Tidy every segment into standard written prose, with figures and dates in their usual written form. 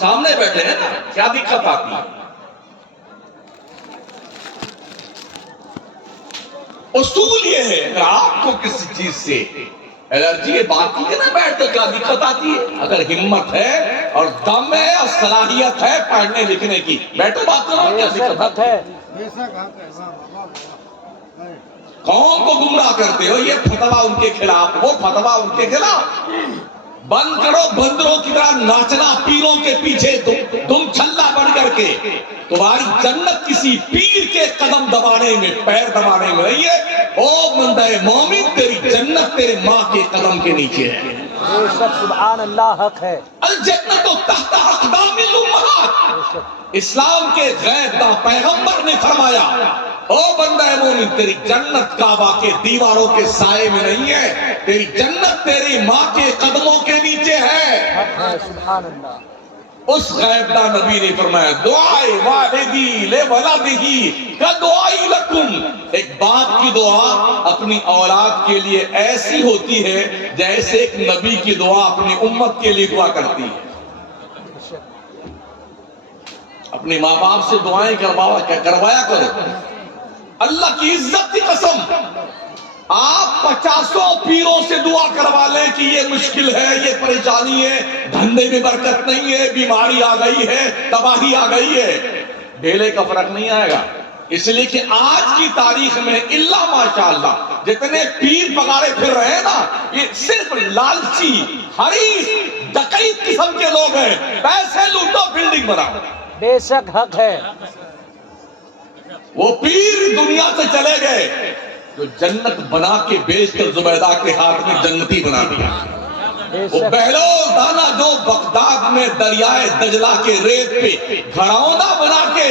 سامنے بیٹھے ہیں نا، کیا دقت آتی ہے؟ اصول یہ ہے اگر آپ کو کسی چیز سے الرجی ہے، بات کی نا بیٹھ کر کیا دقت آتی ہے؟ اگر ہمت ہے اور دم ہے اور صلاحیت ہے پڑھنے لکھنے کی، بیٹھو بات کرو، کیا دقت آتی ہے؟ قوم کو گمراہ کرتے ہو، یہ فتویٰ ان کے خلاف، وہ فتویٰ ان کے خلاف۔ بند کرو بندروں کی طرح ناچنا پیروں کے پیچھے، تم چھلا بن کر کے۔ تمہاری جنت کسی پیر کے قدم دبانے میں، پیر دبانے میں نہیں ہے۔ او بندہ مومن، تیری جنت تیرے ماں کے قدم کے نیچے ہے۔ بے شک سبحان اللہ حق ہے۔ الجنت تحت اقدام الامہات، اسلام کے غیب دا پیغمبر نے فرمایا، او بندہ مومن، تیری جنت کعبہ کے دیواروں کے سائے میں نہیں ہے، تیری جنت تیری ماں کے قدموں کے نیچے ہے۔ حق ہے سبحان اللہ۔ اس غیب دا نبی نے فرمایا، دعائے والدی لے ولدہی کا دعائی لکم۔ ایک باپ کی دعا اپنی اولاد کے لیے ایسی ہوتی ہے جیسے ایک نبی کی دعا اپنی امت کے لیے دعا کرتی ہے۔ اپنے ماں باپ سے دعائیں کروایا کرو۔ اللہ کی عزت کی قسم، آپ 50 پیروں سے دعا کروا لیں کہ یہ مشکل ہے، یہ پریشانی ہے، دھندے میں برکت نہیں ہے، بیماری آ گئی ہے، تباہی آ گئی ہے، ڈھیلے کا فرق نہیں آئے گا۔ اس لیے کہ آج کی تاریخ میں اللہ ماشاءاللہ جتنے پیر پگاڑے پھر رہے ہیں نا، یہ صرف لالچی، حریص، ڈکیت قسم کے لوگ ہیں۔ پیسے لوٹو، بلڈنگ بناؤ۔ بے شک حق ہے۔ وہ پیر دنیا سے چلے گئے جو جنت بنا کے بیچ کر زبیدہ کے ہاتھ میں جنتی بنا دیا۔ وہ بہلو دانا جو بغداد میں دریائے دجلہ کے ریت پہ گھروندا بنا کے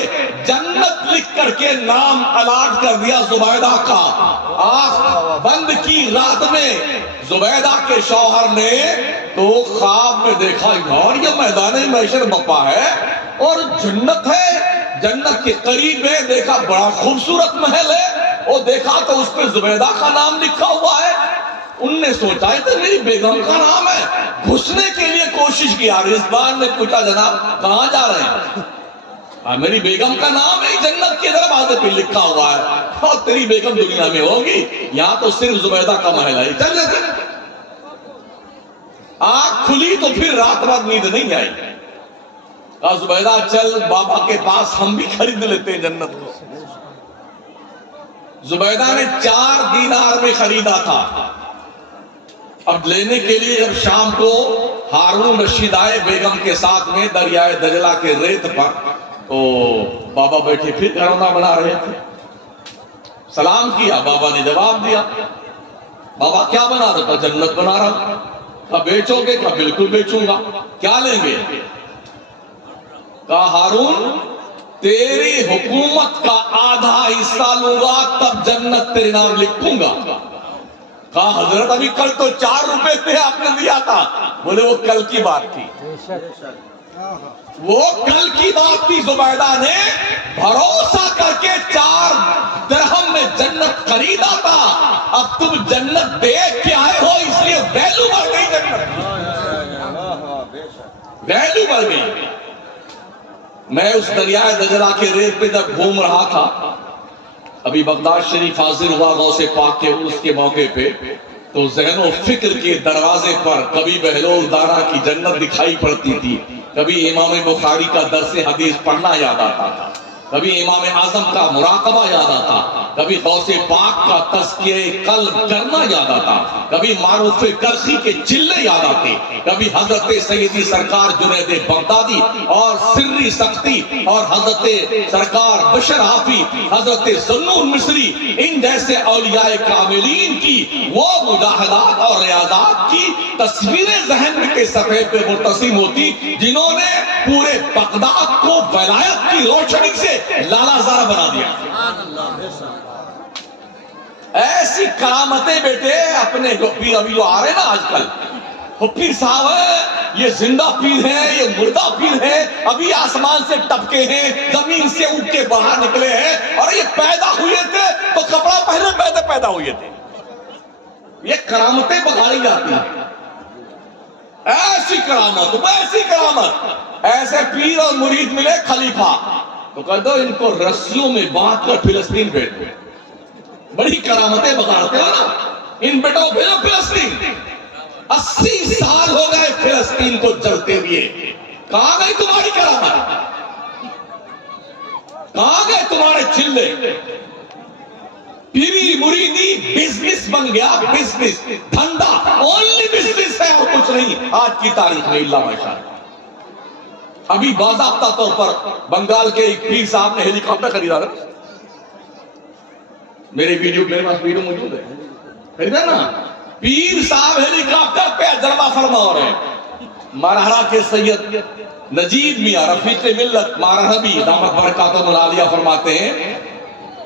جنت لکھ کر کے نام الاٹ کر دیا زبیدہ کا۔ آنکھ بند کی رات میں زبیدہ کے شوہر نے تو خواب میں دیکھا، یار یہ میدان محشر بپا ہے اور جنت ہے، جنت کے قریب میں دیکھا بڑا خوبصورت محل ہے، اور دیکھا تو اس پہ زبیدہ کا نام لکھا ہوا ہے۔ ان نے سوچا ہے تو میری بیگم کا نام ہے، گھسنے کے لیے کوشش کیا۔ رضوان نے پوچھا، جناب کہاں جا رہے ہیں؟ میری بیگم کا نام ہے، جنت کے دروازے پہ لکھا ہوا ہے، اور تیری بیگم دنیا میں ہوگی، یہاں تو صرف زبیدہ کا محل ہے، چل جاتے۔ آنکھ کھلی تو پھر رات بھر نیند نہیں آئی۔ کہا زبیدہ چل بابا کے پاس، ہم بھی خرید لیتے ہیں جنت کو۔ زبیدہ نے 4 دینار میں خریدا تھا۔ اب لینے کے لیے جب شام کو ہارون رشید آئے بیگم کے ساتھ میں دریائے دجلہ کے ریت پر، تو بابا بیٹھے پھر گھروندا بنا رہے تھے۔ سلام کیا، بابا نے جواب دیا۔ بابا کیا بنا رہا تھا؟ جنت بنا رہا۔ کہا بیچو گے؟ کہا بالکل بیچوں گا۔ کیا لیں گے؟ کہا ہارون تیری حکومت کا آدھا حصہ لوں گا، تب جنت تیرے نام لکھوں گا۔ کہا حضرت ابھی کل تو 4 روپے تھے، آپ نے دیا تھا۔ بولے وہ کل کی بات تھی، وہ کل کی بات تھی۔ زبیدہ نے بھروسہ کر کے 4 درہم میں جنت خریدا تھا، اب تم جنت دیکھ کے آئے ہو، اس لیے ویلیو بڑھ گئی، جنت ویلیو بڑھ گئی۔ میں اس دریائے دجلہ کے ریت پہ جب گھوم رہا تھا، ابھی بغداد شریف حاضر ہوا غوث پاک کے عرس کے موقع پہ، تو ذہن و فکر کے دروازے پر کبھی بہلول دانا کی جنت دکھائی پڑتی تھی، کبھی امام بخاری کا درس حدیث پڑھنا یاد آتا تھا، کبھی امام اعظم کا مراقبہ یاد آتا، کبھی غوث پاک کا تزکیہ قلب کرنا یاد آتا، کبھی معروف کرخی کے چلے یاد آتے، کبھی حضرت سیدی سرکار جنید بغدادی اور سری سختی اور حضرت سرکار بشر حافی، حضرت ذوالنور مصری، ان جیسے اولیاء کاملین کی وہ مجاہدات اور ریاضات کی تصویریں ذہن کے صفحے پہ مرتسم ہوتی، جنہوں نے پورے بغداد کو ولایت کی روشنی سے لالا زارہ بنا دیا۔ ایسی کرامتیں بیٹے اپنے پیر ابھی جو آ رہے نا آج کل، وہ پیر صاحب ہیں، یہ زندہ پیر ہیں، یہ مردہ پیر ہیں، ابھی آسمان سے ٹپکے ہیں، زمین سے اٹھ کے باہر نکلے ہیں، اور یہ پیدا ہوئے تھے تو کپڑا پہنے پیدا ہوئے تھے۔ یہ کرامتیں بگاڑی جاتی ہیں۔ ایسی کرامت ویسی کرامت، ایسے پیر اور مرید ملے خلیفہ تو کہہ دو ان کو رسیوں میں باندھ کر فلسطین بھیج دو، بڑی کرامتیں بتاتے ہو نا، ان بیٹوں بھیجو فلسطین۔ 80 سال ہو گئے فلسطین کو جلتے ہوئے، کہاں گئی تمہاری کرامت؟ کہاں گئے تمہارے چلے؟ پیری مریدی بزنس بن گیا، بزنس، دھندا، اونلی بزنس ہے اور کچھ نہیں آج کی تاریخ میں اللہ ماشاء اللہ۔ ابھی باضابطہ طور پر بنگال کے ایک پیر صاحب نے ہیلی کاپٹر خریدا تھا، میرے پاس ویڈیو موجود ہے، خریدا نا؟ پیر صاحب ہیلی کاپٹر پہ جلوہ فرما ہو رہے ہیں۔ مارہرا کے سید نجیب میاں رفیق ملت مارہبی دامت برکاتہ العالیہ فرماتے ہیں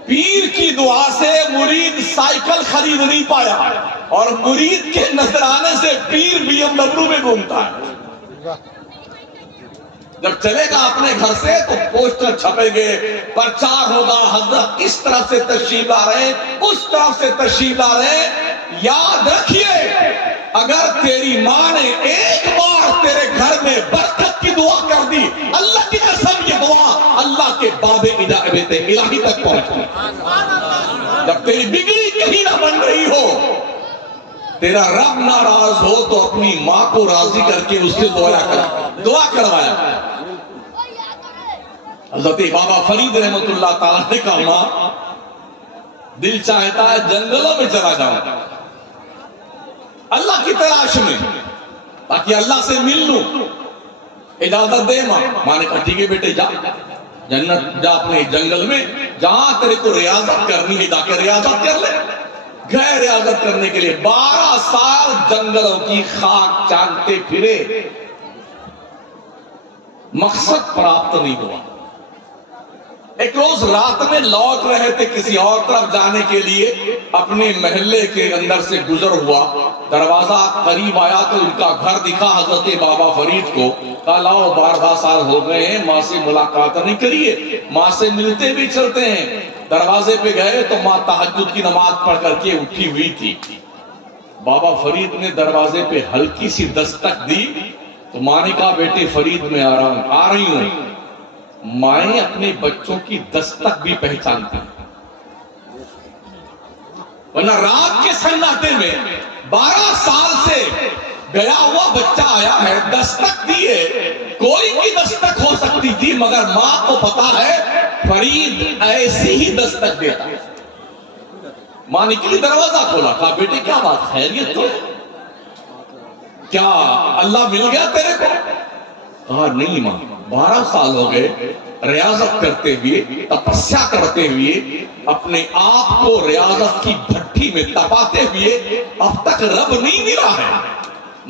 پیر کی دعا سے مرید سائیکل خرید نہیں پایا اور مرید کے نذرانے سے پیر BMW میں گھومتا ہے۔ جب چلے گا اپنے گھر سے تو پوسٹر چھپے گے، پرچار ہوگا، حضرت اس طرف سے تشریف لا رہے ہیں، اس طرف سے تشریف لا رہے ہیں۔ یاد رکھیے اگر تیری ماں نے ایک بار تیرے گھر میں برکت کی دعا کر دی، اللہ کی قسم یہ دعا اللہ کے باب اجابت الہی تک پہنچتی۔ جب تیری بگڑی کہیں نہ بن رہی ہو، تیرا رب ناراض ہو تو اپنی ماں کو راضی کر کے اس سے دعا کروایا۔ حضرت بابا فرید رحمت اللہ تعالیٰ نے کہا ماں دل چاہتا ہے جنگلوں میں چلا جاؤں اللہ کی تلاش میں تاکہ اللہ سے مل لوں، اجازت دے ماں۔ ماں نے کہا ٹھیک ہے بیٹے جا جنت جا، اپنے جنگل میں جہاں تیرے کو ریاضت کرنی ہے جا کے ریاضت کر لے۔ گئے ریاضت کرنے کے لیے 12 سال جنگلوں کی خاک چانتے پھرے، مقصد پراپت نہیں ہوا۔ ایک روز رات میں لوٹ رہے تھے کسی اور طرف جانے کے لیے، اپنے محلے کے اندر سے گزر ہوا، دروازہ قریب آیا تو ان کا گھر دکھا حضرت بابا فرید کو۔ کہا لاؤ 12 سال ہو گئے ہیں ماں سے ملاقات نہیں کریے، ماں سے ملتے بھی چلتے ہیں۔ دروازے پہ گئے تو ماں تہجد کی نماز پڑھ کر کے اٹھی ہوئی تھی۔ بابا فرید نے دروازے پہ ہلکی سی دستک دی تو ماں نے کہا بیٹے فرید میں آ رہی ہوں۔ مائیں اپنے بچوں کی دستک بھی پہچانتی ہیں، ورنہ رات کے سناٹے میں 12 سال سے گیا ہوا بچہ آیا ہے، دستک دی ہے، کوئی بھی دستک ہو سکتی تھی مگر ماں کو پتا ہے فرید ایسی ہی دستک دیتا۔ ماں نکلی دروازہ کھولا، کہا بیٹے کیا بات خیریت تو ہے؟ کیا اللہ مل گیا تیرے کو؟ کہا نہیں ماں 12 سال ہو گئے ریاضت کرتے ہوئے، تپسیا کرتے ہوئے، اپنے آپ کو ریاضت کی بھٹی میں تپاتے ہوئے، اب تک رب نہیں ملا ہے۔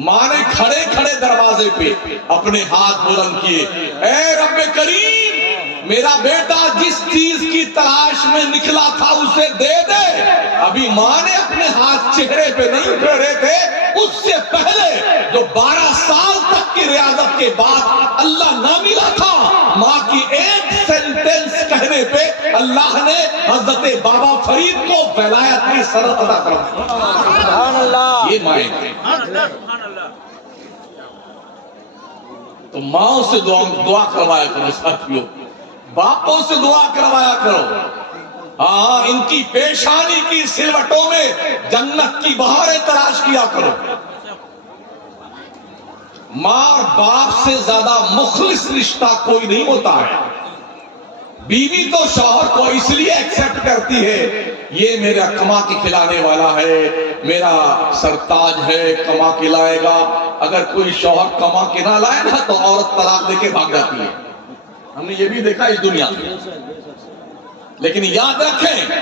ماں نے کھڑے کھڑے دروازے پہ اپنے ہاتھ بلند کیے، اے رب کریم میرا بیٹا جس چیز کی تلاش میں نکلا تھا اسے دے دے۔ ابھی ماں نے اپنے ہاتھ چہرے پہ نہیں پھیرے تھے، اس سے پہلے جو 12 سال تک کی ریاضت کے بعد اللہ نہ ملا تھا، ماں کی ایک سینٹنس کہنے پہ اللہ نے حضرت بابا فرید کو ولایت کی سند عطا کر دی۔ سبحان اللہ۔ یہ مائیں تھے۔ تو ماں سے دعا کروایا کرو ساتھیوں، باپوں سے دعا کروایا کرو۔ ہاں ان کی پیشانی کی سلوٹوں میں جنت کی بہاریں تلاش کیا کرو۔ ماں اور باپ سے زیادہ مخلص رشتہ کوئی نہیں ہوتا ہے۔ بیوی تو شوہر کو اس لیے ایکسپٹ کرتی ہے یہ میرا کما کے کھلانے والا ہے، میرا سرتاج ہے، کما کے لائے گا۔ اگر کوئی شوہر کما کے نہ لائے نا تو عورت طلاق دے کے بھاگ جاتی ہے، ہم نے یہ بھی دیکھا اس دنیا میں۔ لیکن یاد رکھیں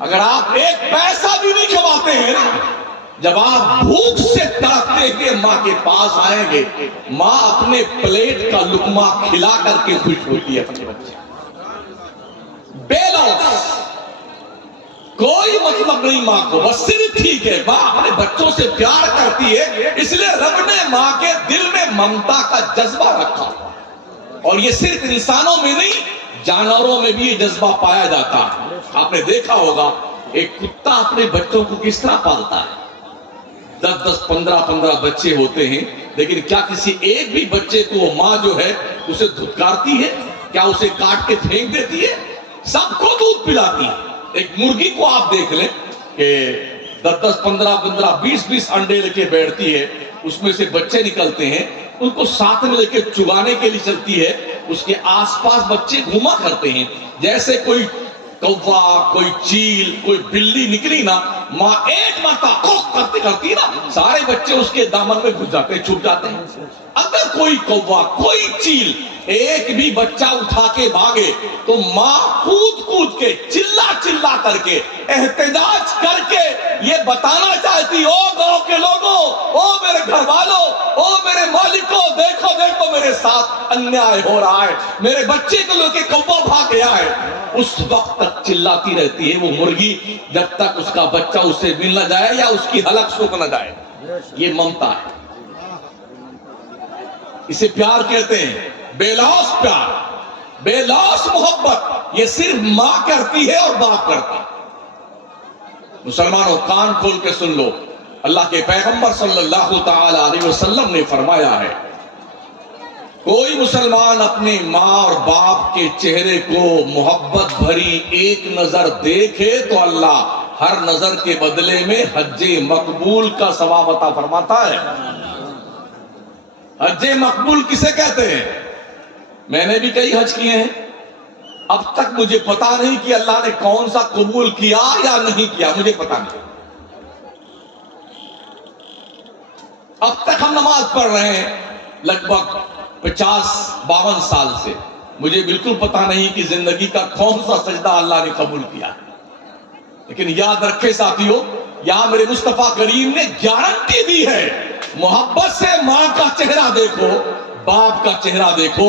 اگر آپ ایک پیسہ بھی نہیں کماتے ہیں نا، جب آپ بھوک سے تڑپتے ہوئے ماں کے پاس آئیں گے، ماں اپنے پلیٹ کا لقمہ کھلا کر کے خوش ہوتی ہے اپنے بچے۔ بے لوس کوئی مطلب نہیں ماں کو، بس صرف ٹھیک ہے ماں اپنے بچوں سے پیار کرتی ہے، اس لیے رب نے ماں کے دل میں ممتا کا جذبہ رکھا۔ اور یہ صرف انسانوں میں نہیں، جانوروں میں بھی یہ جذبہ پایا جاتا ہے۔ آپ نے دیکھا ہوگا ایک کتا اپنے بچوں کو کس طرح پالتا ہے، 10-10 15-15 بچے ہوتے ہیں، لیکن کیا کسی ایک بھی بچے کو ماں جو ہے اسے دھتکارتی ہے؟ کیا اسے کاٹ کے پھینک دیتی ہے؟ سب کو دودھ پلاتی ہے۔ ایک مرغی کو آپ دیکھ لیں کہ 10 15 20 انڈے لے کے بیٹھتی ہے، اس میں سے بچے نکلتے ہیں، ان کو ساتھ میں لے کے چگانے کے لیے چلتی ہے، اس کے آس پاس بچے گھوما کرتے ہیں۔ جیسے کوئی کوا، کوئی چیل، کوئی بلی نکلی نا، ماں ایک مرتبہ کرتے کرتی نا، سارے بچے اس کے دامن میں گھس جاتے ہیں، چھپ جاتے ہیں۔ اگر کوئی کوا، کوئی چیل ایک بھی بچہ اٹھا کے بھاگے تو ماں کود کود کے، چلا چلا کر کے، احتجاج کر کے یہ بتانا چاہتی، او گاؤں کے لوگوں، او میرے گھر والوں، او میرے مالکوں، دیکھو دیکھو میرے ساتھ انیائے ہو رہا ہے، میرے بچے کو لے کے کوا بھاگ گیا ہے۔ اس وقت تک چلاتی رہتی ہے وہ مرغی جب تک اس کا بچہ اسے مل نہ جائے یا اس کی حلق سوکھ نہ جائے۔ یہ ممتا ہے، اسے پیار کہتے ہیں، بے لوث پیار، بے لوث محبت۔ یہ صرف ماں کرتی ہے اور باپ کرتا ہے۔ مسلمانوں کان کھول کے سن لو، اللہ کے پیغمبر صلی اللہ تعالی علیہ وسلم نے فرمایا ہے، کوئی مسلمان اپنے ماں اور باپ کے چہرے کو محبت بھری ایک نظر دیکھے تو اللہ ہر نظر کے بدلے میں حج مقبول کا ثواب عطا فرماتا ہے۔ حج مقبول کسے کہتے ہیں؟ میں نے بھی کئی حج کیے ہیں، اب تک مجھے پتا نہیں کہ اللہ نے کون سا قبول کیا یا نہیں کیا، مجھے پتا نہیں۔ اب تک ہم نماز پڑھ رہے ہیں لگ بھگ 50-52 سال سے، مجھے بالکل پتا نہیں کہ زندگی کا کون سا سجدہ اللہ نے قبول کیا، لیکن یاد رکھے ساتھیو، یہاں میرے مصطفیٰ کریم نے گارنٹی دی ہے، محبت سے ماں کا چہرہ دیکھو، باپ کا چہرہ دیکھو،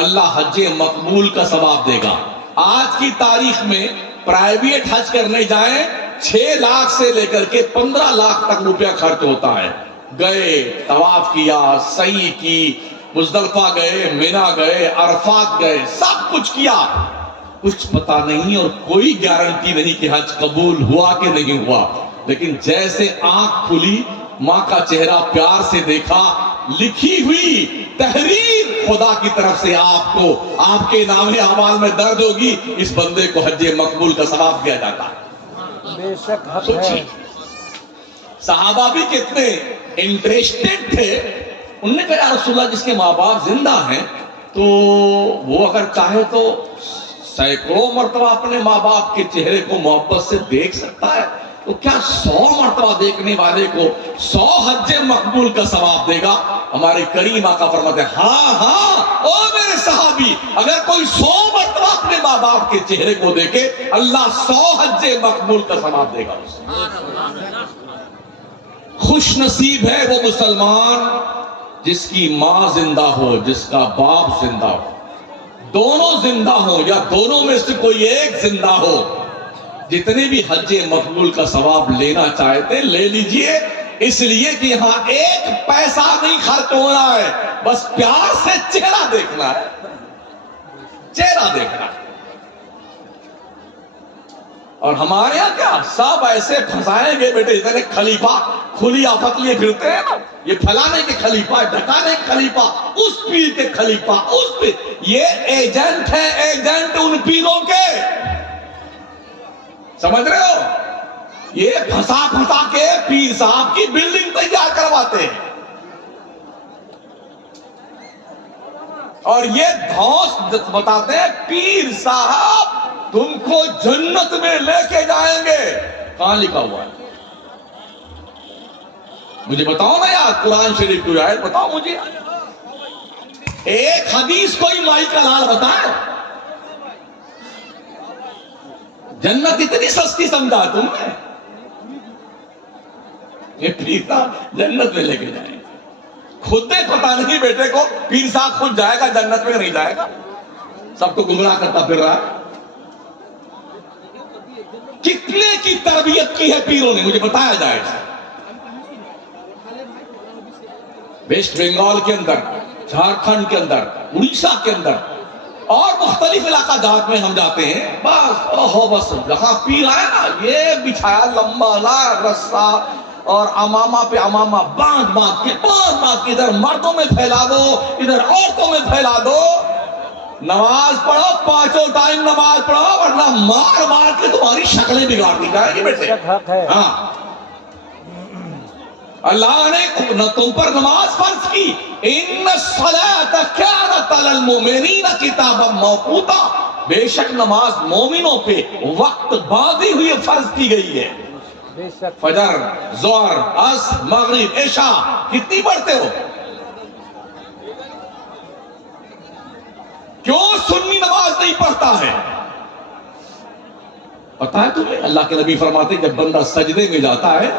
اللہ حج مقبول کا ثواب دے گا۔ آج کی تاریخ میں پرائیویٹ حج کرنے جائیں 6 لاکھ سے لے کر کے 15 لاکھ تک روپیہ خرچ ہوتا ہے۔ گئے، طواف کیا، سعی کی، مزدلفہ گئے، مینا گئے، عرفات گئے، سب کچھ کیا، کچھ پتا نہیں اور کوئی گارنٹی نہیں کہ حج قبول ہوا کہ نہیں ہوا۔ لیکن جیسے آنکھ کھلی، ماں کا چہرہ پیار سے دیکھا، لکھی ہوئی تحریر خدا کی طرف سے آپ کو، آپ کے نام اعمال میں درج ہوگی، اس بندے کو حج مقبول کا ثواب دیا جاتا ہے۔ بے شک حق ہے۔ سوچیے، صحابہ بھی کتنے انٹرسٹڈ تھے، انہوں نے کہا یا رسول اللہ جس کے ماں باپ زندہ ہیں تو وہ اگر چاہے تو سینکڑوں مرتبہ اپنے ماں باپ کے چہرے کو محبت سے دیکھ سکتا ہے، تو کیا 100 مرتبہ دیکھنے والے کو 100 حج مقبول کا ثواب دے گا؟ ہمارے کریم آقا فرماتے ہیں ہاں ہاں او میرے صحابی، اگر کوئی 100 مرتبہ اپنے ماں باپ کے چہرے کو دیکھے اللہ 100 حج مقبول کا ثواب دے گا اسے۔ خوش نصیب ہے وہ مسلمان جس کی ماں زندہ ہو، جس کا باپ زندہ ہو، دونوں زندہ ہو یا دونوں میں سے کوئی ایک زندہ ہو۔ جتنے بھی حج مقبول کا ثواب لینا چاہتے لے لیجئے، اس لیے کہ یہاں ایک پیسہ نہیں خرچ ہونا ہے، بس پیار سے چہرہ دیکھنا ہے، چہرہ دیکھنا ہے۔ اور ہمارے یہاں کیا سب ایسے پھنسائیں گے بیٹے، اتنے خلیفہ کھلی آفت لیے پھرتے ہیں نا، یہ پھلانے کے خلیفہ، ڈھکانے کے خلیفہ، اس پیر کے خلیفہ، اس پیر، یہ ایجنٹ ہے، ایجنٹ ان پیروں کے، سمجھ رہے ہو؟ یہ پھنسا پھنسا کے پیر صاحب کی بلڈنگ تیار کرواتے ہیں، اور یہ دھوس بتاتے ہیں پیر صاحب تم کو جنت میں لے کے جائیں گے۔ کہاں لکھا ہوا ہے؟ مجھے بتاؤ نا یار، قرآن شریف کی آیت بتاؤ مجھے، ایک حدیث کوئی مائی کا لال بتائے۔ جنت اتنی سستی سمجھا تم نے، یہ پیر صاحب جنت میں لے کے جائیں، خود پتا نہیں بیٹے کو پیر صاحب خود جائے گا جنت میں نہیں جائے گا، سب کو گمراہ کرتا پھر رہا ہے۔ کتنے کی تربیت کی ہے پیروں نے، مجھے بتایا جائے۔ ویسٹ بنگال کے اندر، جھارکھنڈ کے اندر، اڑیسہ کے اندر اور مختلف علاقہ جات میں ہم جاتے ہیں، بس اوہو بس جہاں پیر آئے نا، یہ بچھایا لمبا لا رسہ، اور امامہ پہ امامہ باندھ کے ادھر مردوں میں پھیلا دو ادھر عورتوں میں پھیلا دو. نماز پڑھو, 5 ٹائم نماز پڑھو, ورنہ مار مار کے تمہاری شکلیں بگاڑ دی جائیں گی بیٹے. حق ہے. ہاں, اللہ نے تم پر نماز فرض کی. ان الصلاۃ کانت علی المؤمنین کتابا موقوتا, بے شک نماز مومنوں پہ وقت باندھی ہوئی فرض کی گئی ہے. بے شک. فجر, ظہر, عصر, مغرب, عشاء کتنی پڑھتے ہو؟ کیوں سنی نماز نہیں پڑھتا ہے؟ پتا ہے تمہیں اللہ کے نبی فرماتے جب بندہ سجدے میں جاتا ہے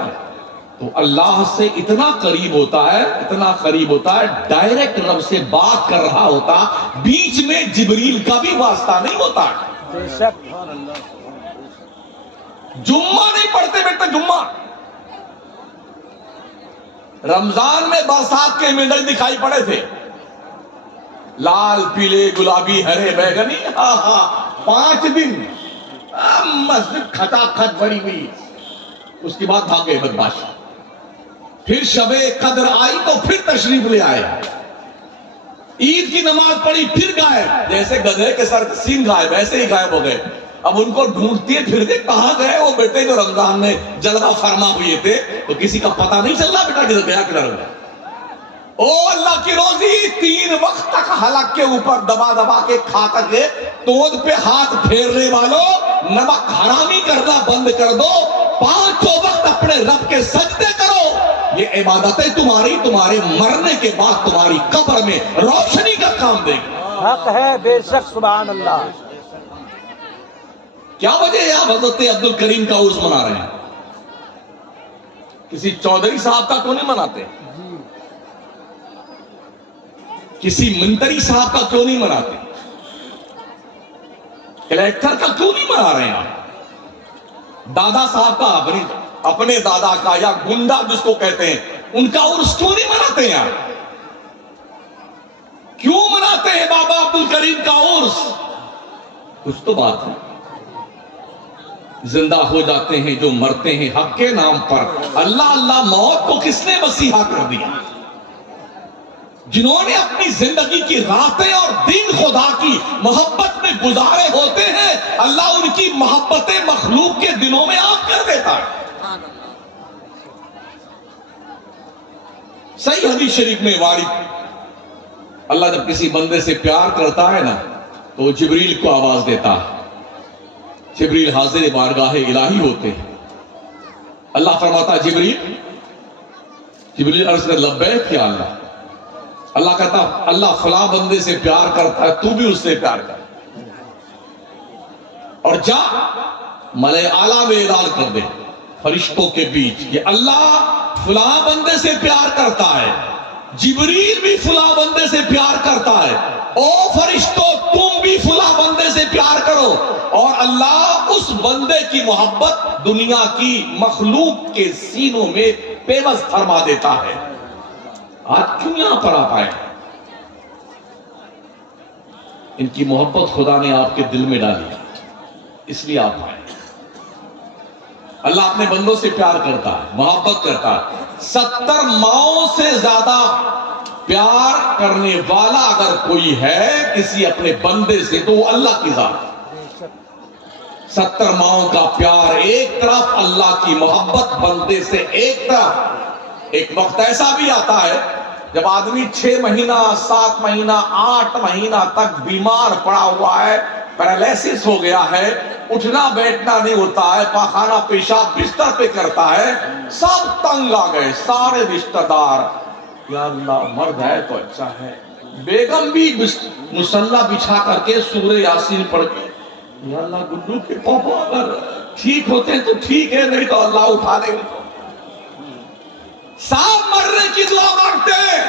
تو اللہ سے اتنا قریب ہوتا ہے ڈائریکٹ رب سے بات کر رہا ہوتا, بیچ میں جبریل کا بھی واسطہ نہیں ہوتا. بے شک. جمعہ نہیں پڑھتے بیٹا, جمعہ. رمضان میں برسات کے منظر دکھائی پڑے تھے, لال پیلے گلابی ہرے بیگنی, 5 دن مسجد کھٹا کھٹ بھری ہوئی. اس کے بعد بھاگ گئے بدماش. پھر شب قدر آئی تو پھر تشریف لے آئے, عید کی نماز پڑھی پھر غائب, جیسے گدھے کے سر سین غائب ویسے ہی غائب ہو گئے. اب ان کو ڈھونڈتی ہے پھر کہاں گئے وہ بیٹے جو رمضان میں جلوہ فرما ہوئے تھے, تو کسی کا پتہ نہیں چل رہا بیٹا کدھر گیا کدھر گیا. او اللہ کی روزی, 3 وقت تک حلق کے اوپر دبا دبا کے کھا کے تود پہ ہاتھ پھیرنے والوں, نمک حرامی کرنا بند کر دو, 5 وقت اپنے رب کے سجدے کرو. یہ عبادتیں تمہارے مرنے کے بعد تمہاری قبر میں روشنی کا کام دے گی. حق ہے. بے شک. سبحان اللہ. کیا وجہ ہے آپ حضرت عبد الکریم کا عرس منا رہے ہیں؟ کسی چودھری صاحب کا کیوں نہیں مناتے؟ کسی منتری صاحب کا کیوں نہیں مناتے؟ کلیکٹر کا کیوں نہیں منا رہے ہیں آپ؟ دادا صاحب کا, اپنے دادا کا, یا گنڈا جس کو کہتے ہیں, ان کا عرس کیوں نہیں مناتے ہیں آپ؟ کیوں مناتے ہیں بابا عبد الکریم کا عرس؟ کچھ تو بات ہے. زندہ ہو جاتے ہیں جو مرتے ہیں حق کے نام پر. اللہ موت کو کس نے مسیحا کر دیا؟ جنہوں نے اپنی زندگی کی راتیں اور دن خدا کی محبت میں گزارے ہوتے ہیں, اللہ ان کی محبتیں مخلوق کے دنوں میں عام کر دیتا ہے. صحیح حدیث شریف میں وارد, اللہ جب کسی بندے سے پیار کرتا ہے نا تو جبریل کو آواز دیتا ہے. جبریل حاضر بارگاہ الہی ہوتے ہیں. اللہ فرماتا ہے جبریل عرض کر لبیک یا اللہ. اللہ کہتا اللہ فلاں بندے سے پیار کرتا ہے, تو بھی اس سے پیار کر, اور جا ملائے اعلیٰ میں اعلان کر دے فرشتوں کے بیچ کہ اللہ فلاں بندے سے پیار کرتا ہے, جبریل بھی فلاں بندے سے پیار کرتا ہے, او فرشتوں تم بھی فلاں بندے سے پیار کرو. اور اللہ اس بندے کی محبت دنیا کی مخلوق کے سینوں میں پیوست فرما دیتا ہے. آج کیوں یہاں پر آپ آئے؟ ان کی محبت خدا نے آپ کے دل میں ڈالی, اس لیے آپ آئے. اللہ اپنے بندوں سے پیار کرتا ہے, محبت کرتا ہے. 70 ماؤں سے زیادہ پیار کرنے والا اگر کوئی ہے کسی اپنے بندے سے تو وہ اللہ کی ذات. 70 ماؤں کا پیار ایک طرف, اللہ کی محبت بندے سے ایک طرف. ایک وقت ایسا بھی آتا ہے جب آدمی 6 مہینہ 7 مہینہ 8 مہینہ تک بیمار پڑا ہوا ہے, پیرالیسس ہو گیا ہے, اٹھنا بیٹھنا نہیں ہوتا ہے, پاخانہ پیشاب بستر پہ کرتا ہے, سب تنگ آ گئے, سارے رشتہ دار, یا اللہ مرد ہے تو اچھا ہے, بیگم بھی مصلی بچھا کر کے سورہ یاسین پڑھ کے, یا اللہ گڈو کے پاپا اگر ٹھیک ہوتے ہیں تو ٹھیک ہے, نہیں تو اللہ اٹھا دے. سب مرنے کی دعا مانگتے ہیں.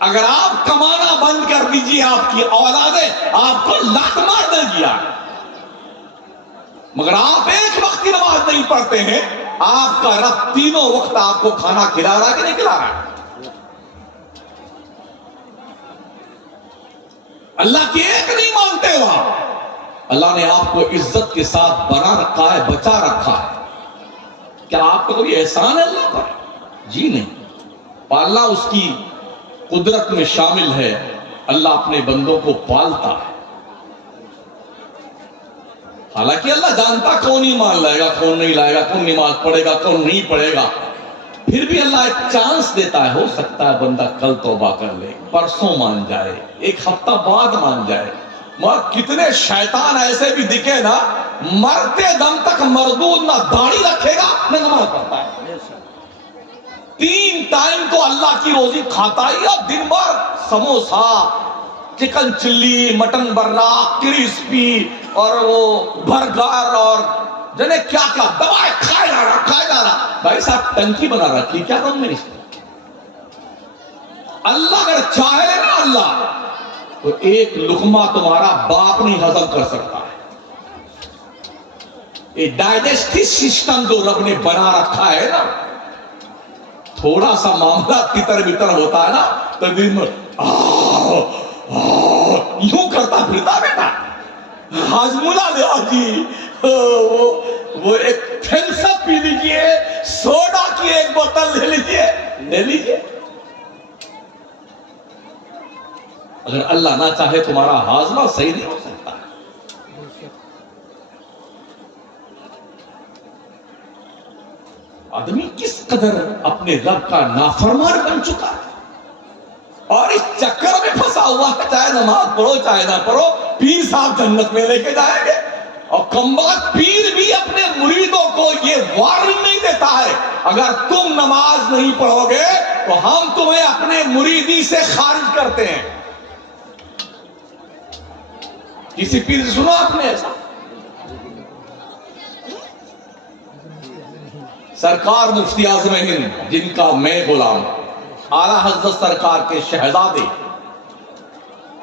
اگر آپ کمانا بند کر دیجیے, آپ کی اولادیں آپ کو لات مار دے گی, مگر آپ ایک وقت کی نماز نہیں پڑھتے ہیں, آپ کا رب تینوں وقت آپ کو کھانا کھلا رہا کہ نہیں کھلا رہا؟ اللہ کی ایک نہیں مانتے وہاں. اللہ نے آپ کو عزت کے ساتھ بنا رکھا ہے, بچا رکھا ہے. کیا آپ کا کوئی احسان ہے اللہ پر؟ جی نہیں، پالنا اس کی قدرت میں شامل ہے. اللہ اپنے بندوں کو پالتا ہے. حالانکہ اللہ جانتا کون ایمان لائے گا کون نہیں لائے گا، کون نماز پڑھے گا کون نہیں پڑھے گا. پھر بھی اللہ ایک چانس دیتا ہے. ہو سکتا ہے بندہ کل توبہ کر لے، پرسوں مان جائے، ایک ہفتہ بعد مان جائے. مگر کتنے شیطان ایسے بھی دکھے نا، مرتے دم تک مردود نہ داڑھی رکھے گا نہ نماز پڑھتا ہے. 3 ٹائم تو اللہ کی روزی کھاتا ہی، اب دن بھر سموسا، چکن چلی، مٹن برا، کرسپی اور وہ برگر اور جنے کیا کیا دوائیں کھائے جا رہا. بھائی صاحب ٹنکی بنا رکھی کیا کام میں اس میں؟ اللہ اگر چاہے نا اللہ تو ایک لقمہ تمہارا باپ نہیں ہضم کر سکتا ہے. یہ ڈائجسٹو سسٹم جو رب نے بنا رکھا ہے نا، تھوڑا سا معاملہ تتر بتر ہوتا ہے نا تو دن میں یوں کرتا پھرتا بیٹا. ہاضمولہ لے آجی، وہ ایک تھنسا پی لیجئے، سوڈا کی ایک بوتل لے لیجئے. اگر اللہ نہ چاہے تمہارا ہاضمہ صحیح نہیں ہو سکتا. آدمی کس قدر اپنے رب کا نافرمان بن چکا ہے اور اس چکر میں پھنسا ہوا ہے. چاہے نماز پڑھو چاہے نہ پڑھو، پیر صاحب جنت میں لے کے جائیں گے. اور کمبخت پیر بھی اپنے مریدوں کو یہ وارننگ نہیں دیتا ہے اگر تم نماز نہیں پڑھو گے تو ہم تمہیں اپنے مریدی سے خارج کرتے ہیں. کسی پیر سے سنا آپ نے ایسا؟ سرکار مفتی اعظم ہند جن کا میں غلام، اعلیٰ حضرت سرکار کے شہزادے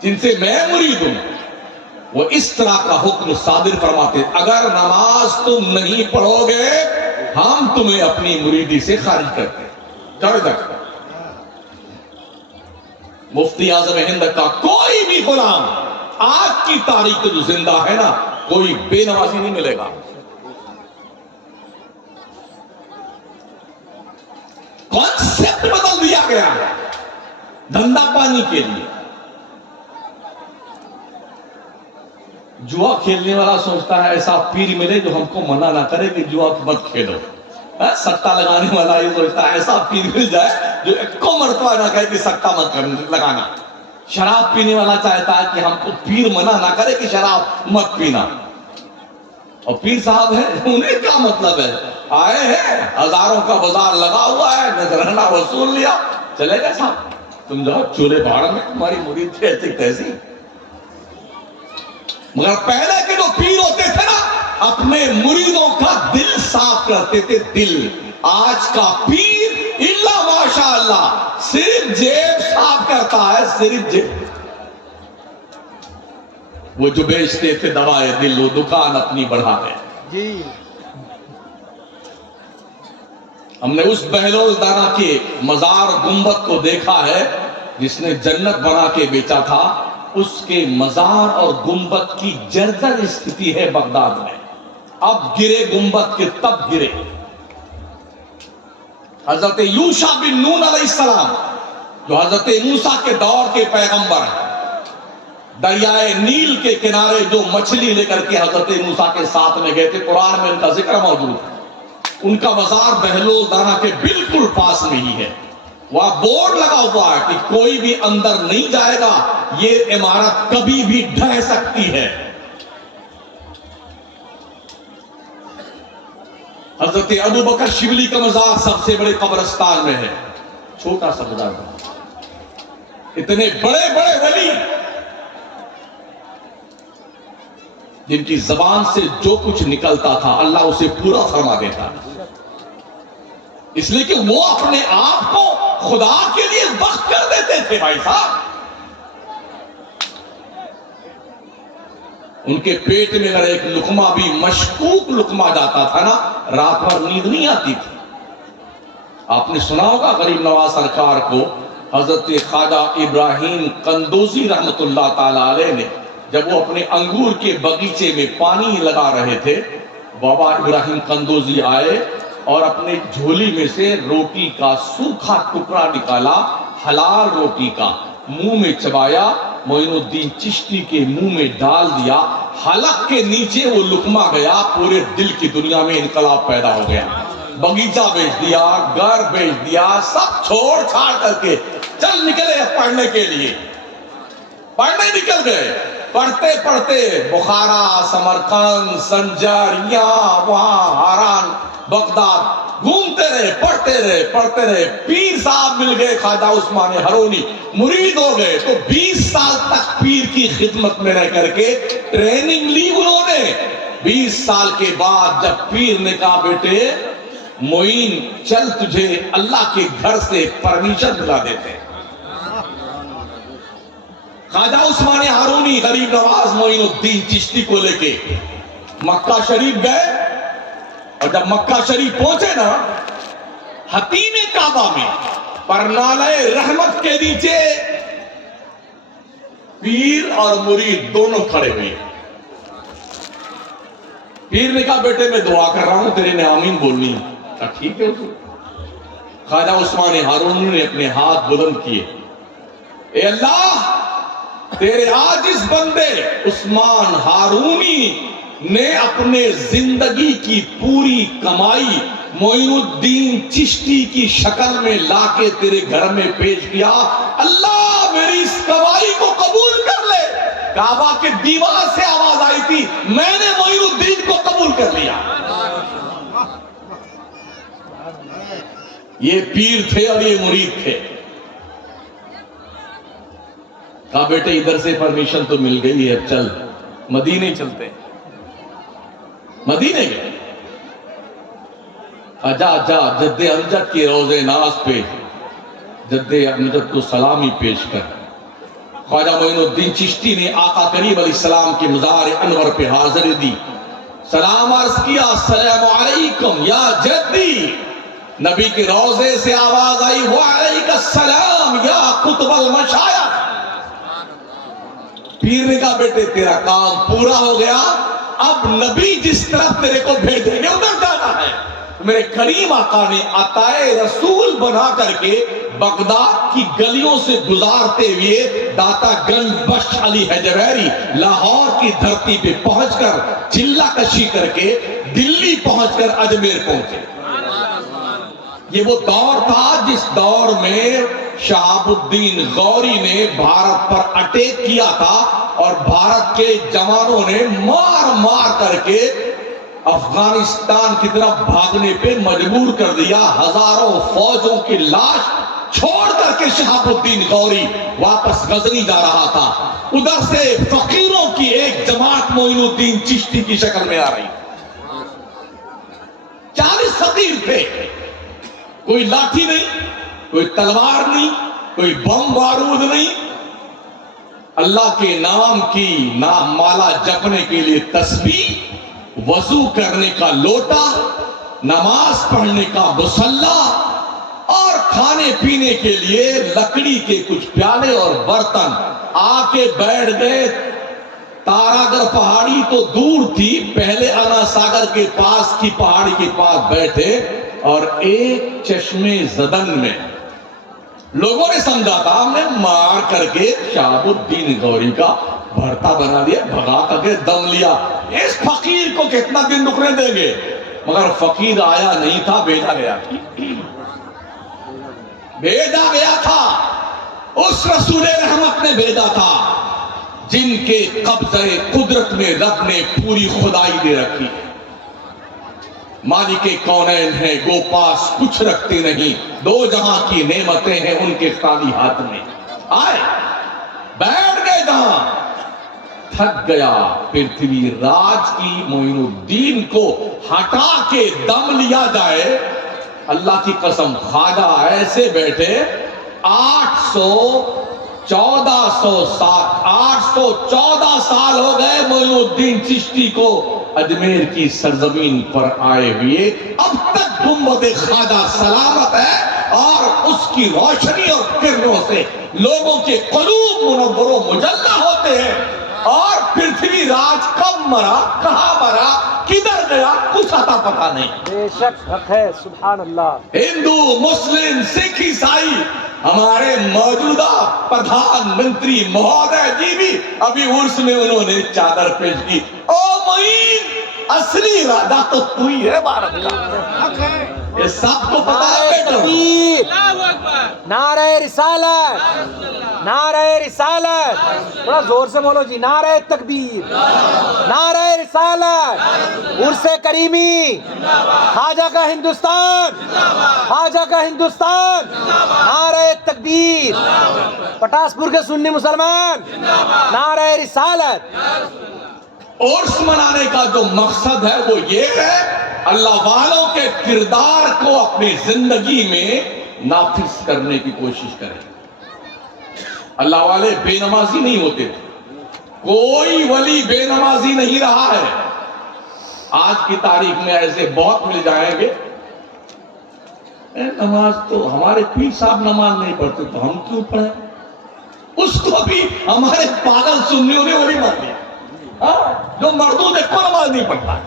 جن سے میں مرید ہوں، وہ اس طرح کا حکم صادر فرماتے اگر نماز تم نہیں پڑھو گے ہم تمہیں اپنی مریدی سے خارج کرتے ہیں. جاؤ ادھر. مفتی اعظم ہند کا کوئی بھی غلام آج کی تاریخ جو زندہ ہے نا، کوئی بے نمازی نہیں ملے گا. کانسیپٹ بدل دیا گیا ہے دھندا پانی کے لیے. جوا کھیلنے والا سوچتا ہے ایسا پیر ملے جو ہم کو منع نہ کرے کہ جوا مت کھیلو. سکتا لگانے والا یہ سوچتا ہے ایسا پیر مل جائے جو ایک کو مرتبہ نہ کہے کہ سکتا مت لگانا. شراب پینے والا چاہتا ہے کہ ہم کو پیر منع نہ کرے کہ شراب مت پینا. اور پیر صاحب ہیں انہیں کیا مطلب ہے، آئے ہیں ہزاروں کا بازار لگا ہوا ہے، نذرانہ وصول لیا چلے گئے. صاحب تم جاؤ چولہے بھاڑ میں، تمہاری مرید تھی ایسی تیسی. مگر پہلے کے جو پیر ہوتے تھے نا اپنے مریدوں کا دل صاف کرتے تھے. دل. آج کا پیر الا ماشاء اللہ صرف جیب صاف کرتا ہے، صرف جیب. وہ جو بیچتے تھے دوائے دل وہ دکان اپنی بڑھا گئے. جی ہم نے اس بہلول دانا کے مزار گنبد کو دیکھا ہے جس نے جنت بنا کے بیچا تھا. اس کے مزار اور گنبد کی جرجر استھتی ہے بغداد میں. اب گرے گنبد کے تب گرے. حضرت یوشع بن نون علیہ السلام جو حضرت موسیٰ کے دور کے پیغمبر ہیں، دریائے نیل کے کنارے جو مچھلی لے کر کے حضرت موسیٰ کے ساتھ میں گئے تھے، قرآن میں ان کا ذکر موجود ہے. ان کا مزار بہلول دانا کے بالکل پاس میں ہی ہے. وہاں بورڈ لگا ہوا ہے کہ کوئی بھی اندر نہیں جائے گا، یہ عمارت کبھی بھی ڈھہ سکتی ہے. حضرت ابو بکر شبلی کا مزار سب سے بڑے قبرستان میں ہے. چھوٹا سا مزار، اتنے بڑے بڑے ولی جن کی زبان سے جو کچھ نکلتا تھا اللہ اسے پورا فرما دیتا، اس لیے کہ وہ اپنے آپ کو خدا کے لیے وقف کر دیتے تھے. بھائی صاحب ان کے پیٹ میں اگر ایک لقمہ بھی مشکوک لقمہ جاتا تھا نا، رات بھر نیند نہیں آتی تھی. آپ نے سنا ہوگا غریب نواز سرکار کو حضرت خواجہ ابراہیم قندوزی رحمت اللہ تعالی علیہ نے جب وہ اپنے انگور کے باغیچے میں پانی لگا رہے تھے، بابا ابراہیم قندوزی آئے اور اپنے جھولی میں سے روٹی کا سوکھا ٹکڑا نکالا، حلال روٹی کا، منہ میں چبایا، معین الدین چشتی کے منہ میں ڈال دیا، حلق کے نیچے وہ لقمہ گیا، پورے دل کی دنیا میں انقلاب پیدا ہو گیا۔ باغیچہ بیچ دیا، گھر بیچ دیا، سب چھوڑ چھاڑ کر کے چل نکلے پڑھنے کے لیے۔ پڑھنے نکل گئے، پڑھتے پڑھتے بخارا، سمرقند، سنجر، یہاں وہاں، ہاران، بغداد گھومتے رہے، پڑھتے رہے۔ پیر صاحب مل گئے خواجہ عثمان ہارونی، مرید ہو گئے، تو 20 سال تک پیر کی خدمت میں رہ کر کے ٹریننگ لی انہوں نے۔ 20 سال کے بعد جب پیر نے کہا بیٹے معین چل تجھے اللہ کے گھر سے پرمیشن دلا دیتے ہیں، خواجہ عثمان ہارونی غریب نواز معین الدین چشتی کو لے کے مکہ شریف گئے، اور جب مکہ شریف پہنچے نا، حتیم کعبہ میں پرنالے رحمت کے نیچے پیر اور مرید دونوں کھڑے ہوئے۔ پیر نے کہا بیٹے میں دعا کر رہا ہوں، تیرے نے آمین بولنی ہے۔ کہا ٹھیک ہے حضور۔ خواجہ عثمان ہارونی نے اپنے ہاتھ بلند کیے، اے اللہ تیرے عاجز بندے عثمان ہارونی نے اپنے زندگی کی پوری کمائی معین الدین چشتی کی شکل میں لا کے تیرے گھر میں پیش کیا، اللہ میری اس کمائی کو قبول کر لے۔ کعبہ کے دیوار سے آواز آئی تھی، میں نے معین الدین کو قبول کر لیا۔ یہ پیر تھے اور یہ مرید تھے۔ کہا بیٹے ادھر سے پرمیشن تو مل گئی ہے، اب چل مدینے چلتے ہیں۔ مدینے گئے، جا جد امجد کے روضے ناز پہ جد امجد کو سلامی پیش کر۔ خواجہ معین الدین چشتی نے آقا کریم علیہ السلام کے مزار انور پہ حاضر دی، سلام عرض کیا، السلام علیکم یا جدی۔ نبی کے روضے سے آواز آئی، وعلیک السلام یا قطب المشایخ۔ پیر نے کہا بیٹے تیرا کام پورا ہو گیا، اب نبی جس طرف تیرے کو بھیجیں گے ادھر جانا ہے۔ میرے کریم آقا نے عطائے رسول بنا کر کے بغداد کی گلیوں سے گزارتے ہوئے داتا گنج بخش علی حجویری لاہور کی دھرتی پہ پہنچ کر چلہ کشی کر کے دلی پہنچ کر اجمیر پہنچے۔ یہ وہ دور تھا جس دور میں شہاب الدین غوری نے بھارت پر اٹیک کیا تھا، اور بھارت کے جوانوں نے مار مار کر کے افغانستان کی طرف بھاگنے پہ مجبور کر دیا۔ ہزاروں فوجوں کی لاش چھوڑ کر کے شہاب الدین غوری واپس غزنی جا رہا تھا، ادھر سے فقیروں کی ایک جماعت معین الدین چشتی کی شکل میں آ رہی۔ 40 فقیر تھے، کوئی لاٹھی نہیں، کوئی تلوار نہیں، کوئی بم بارود نہیں، اللہ کے نام کی مالا جپنے کے لیے تسبیح، وضو کرنے کا لوٹا، نماز پڑھنے کا مصلی، اور کھانے پینے کے لیے لکڑی کے کچھ پیالے اور برتن۔ آ کے بیٹھ گئے، تاراگر پہاڑی تو دور تھی، پہلے انا ساگر کے پاس کی پہاڑی کے پاس بیٹھے، اور ایک چشمے زدن میں لوگوں نے سمجھا تھا ہم نے مار کر کے شہاب الدین غوری کا بھرتا بنا دیا، بھگا کر کے دم لیا، اس فقیر کو کتنا دن رکنے دیں گے؟ مگر فقیر آیا نہیں تھا، بھیجا گیا تھا، اس رسول رحمت نے بھیجا تھا جن کے قبضہ قدرت میں رب نے پوری خدائی دے رکھی ہے۔ مالک کونین ہے گو پاس کچھ رکھتے نہیں، دو جہاں کی نعمتیں ہیں ان کے خالی ہاتھ میں۔ آئے بیٹھ گئے جہاں، تھک گیا، پرتھوی راج کی معین الدین کو ہٹا کے دم لیا جائے، اللہ کی قسم خواجہ ایسے بیٹھے 814 سال ہو گئے معین الدین چشتی کو اجمیر کی سرزمین پر آئے ہوئے، اب تک گنبد خواجہ سلامت ہے، اور اس کی روشنی اور کرنوں سے لوگوں کے قلوب منور و مجلہ ہوتے ہیں، اور پرتھوی راج کب مرا، کہاں مرا، کدھر گیا، کچھ عطا پتا نہیں. بے شک حق ہے. سبحان اللہ. ہندو، مسلم، سکھ، عیسائی، ہمارے موجودہ پردھان منتری مہودے جی بھی ابھی عرس میں انہوں نے چادر پیش کی. او معین، اصلی ارادہ تو تو ہی ہے بھارت کا. یہ سب کو پتا ہے بیٹا. تکبیر، نعرہ رسالت، نعرہ رسالت. تھوڑا زور سے بولو جی. نعرہ تکبیر، نعرہ رسالت، عرس کریمی، خواجہ کا ہندوستان، خواجہ کا ہندوستان. نعرہ تکبیر. پٹاس پور کے سنی مسلمان، نعرہ رسالت. عرس منانے کا جو مقصد ہے وہ یہ ہے اللہ والوں کے کردار کو اپنی زندگی میں نافذ کرنے کی کوشش کریں. اللہ والے بے نمازی نہیں ہوتے تھے. کوئی ولی بے نمازی نہیں رہا ہے. آج کی تاریخ میں ایسے بہت مل جائیں گے. نماز تو ہمارے پیر صاحب نماز نہیں پڑھتے تو ہم کیوں پڑھیں. اس کو بھی ہمارے پاگل سنیوں نے ولی مان لیا. جو مردوں دیکھو نماز نہیں پڑھتا.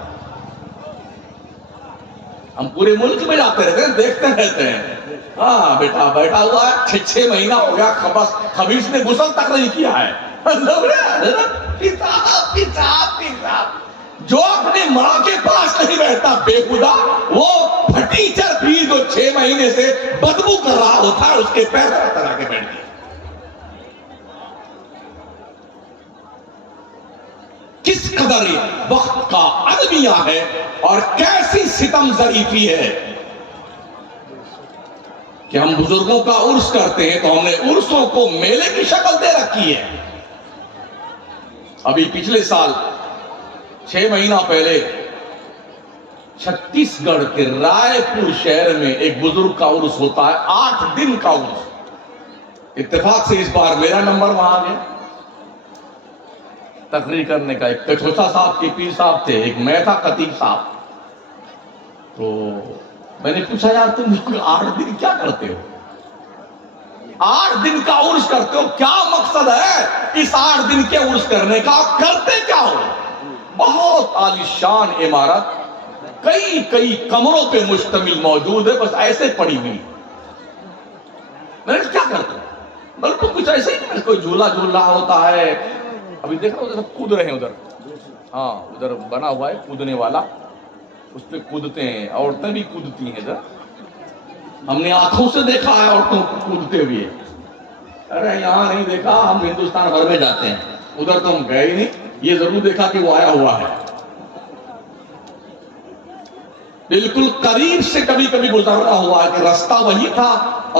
ہم پورے ملک میں جاتے رہتے ہیں، دیکھتے رہتے ہیں. ہاں بیٹا بیٹھا ہوا ہے، 6 مہینہ ہو گیا، خبیث نے غسل تک نہیں کیا ہے. جو اپنے ماں کے پاس نہیں بیٹھتا بے خدا، وہ پھٹیچر بھی جو 6 مہینے سے بدبو کر رہا ہوتا ہے اس کے پیر طرح کے بیٹھ گئے. کس قدر وقت کا المیہ ہے اور کیسی ستم ظریفی ہے کہ ہم بزرگوں کا عرس کرتے ہیں تو ہم نے عرسوں کو میلے کی شکل دے رکھی ہے. ابھی پچھلے سال 6 مہینہ پہلے چھتیس گڑھ کے رائے پور شہر میں ایک بزرگ کا عرس ہوتا ہے، 8 دن کا عرس. اتفاق سے اس بار میرا نمبر وہاں گیا تقریر کرنے کا. ایک کچھوچا صاحب کے پیر صاحب تھے، ایک میں تھا خطیب صاحب. تو میں نے پوچھا یار تم لوگ 8 دن کیا کرتے ہو؟ 8 دن کا عرس کرتے ہو، کیا مقصد ہے اس 8 دن کے عرس کرنے کا؟ کرتے کیا ہو؟ بہت عالیشان عمارت، کئی کمروں پہ مشتمل موجود ہے، بس ایسے پڑی ہوئی. میں نے کیا کرتے ہو؟ بلکہ کچھ ایسے ہی کوئی جھولا جھول رہا ہوتا ہے. ابھی دیکھا ادھر سب کود رہے ہیں. ادھر ہاں ادھر بنا ہوا ہے کودنے والا، اس پہ کودتے ہیں. عورتیں بھی کودتی ہیں. ادھر ہم نے آنکھوں سے دیکھا ہے عورتوں کو کودتے ہوئے. ارے یہاں نہیں دیکھا، ہم ہندوستان بھر میں جاتے ہیں. ادھر تو ہم گئے ہی نہیں. یہ ضرور دیکھا کہ وہ آیا ہوا ہے. بالکل قریب سے کبھی کبھی گزرنا ہوا کہ راستہ وہی تھا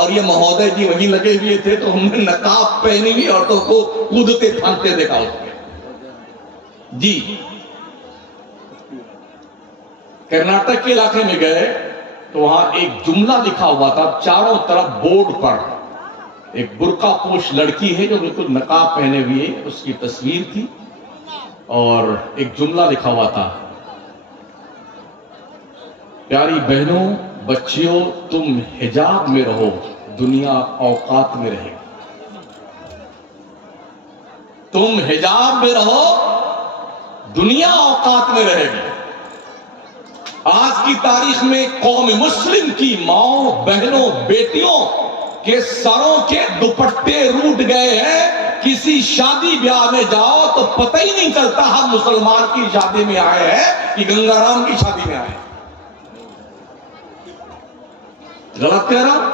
اور یہ مہودے جی وہیں لگے ہوئے تھے تو ہم نے نقاب پہنی ہوئی عورتوں کو کودتے پھانتے دیکھا اس میں. جی کرناٹک کے علاقے میں گئے تو وہاں ایک جملہ لکھا ہوا تھا چاروں طرف بورڈ پر. ایک برقع پوش لڑکی ہے جو بالکل نقاب پہنے ہوئی ہے، اس کی تصویر تھی اور ایک جملہ لکھا ہوا تھا، پیاری بہنوں بچیوں تم حجاب میں رہو، دنیا اوقات میں رہے. تم حجاب میں رہو، دنیا اوقات میں رہے گی. آج کی تاریخ میں قوم مسلم کی ماؤں بہنوں بیٹیوں کے سروں کے دوپٹے روٹ گئے ہیں. کسی شادی بیاہ میں جاؤ تو پتہ ہی نہیں چلتا ہم مسلمان کی شادی میں آئے ہیں کہ گنگا رام کی شادی میں آئے ہیں. غلط کہہ رہا؟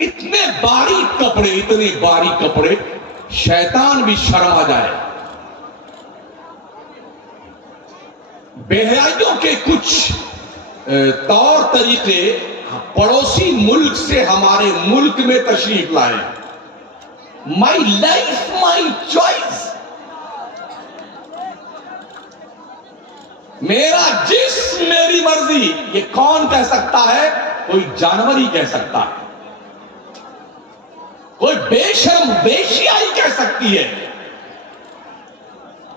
اتنے باریک کپڑے، اتنے باریک کپڑے، شیطان بھی شرما جائے. بہرائیوں کے کچھ طور طریقے پڑوسی ملک سے ہمارے ملک میں تشریف لائے. مائی لائف مائی چوائس، میرا جسم میری مرضی. یہ کون کہہ سکتا ہے؟ کوئی جانور ہی کہہ سکتا ہے، کوئی بے شرم بیشیائی کہہ سکتی ہے،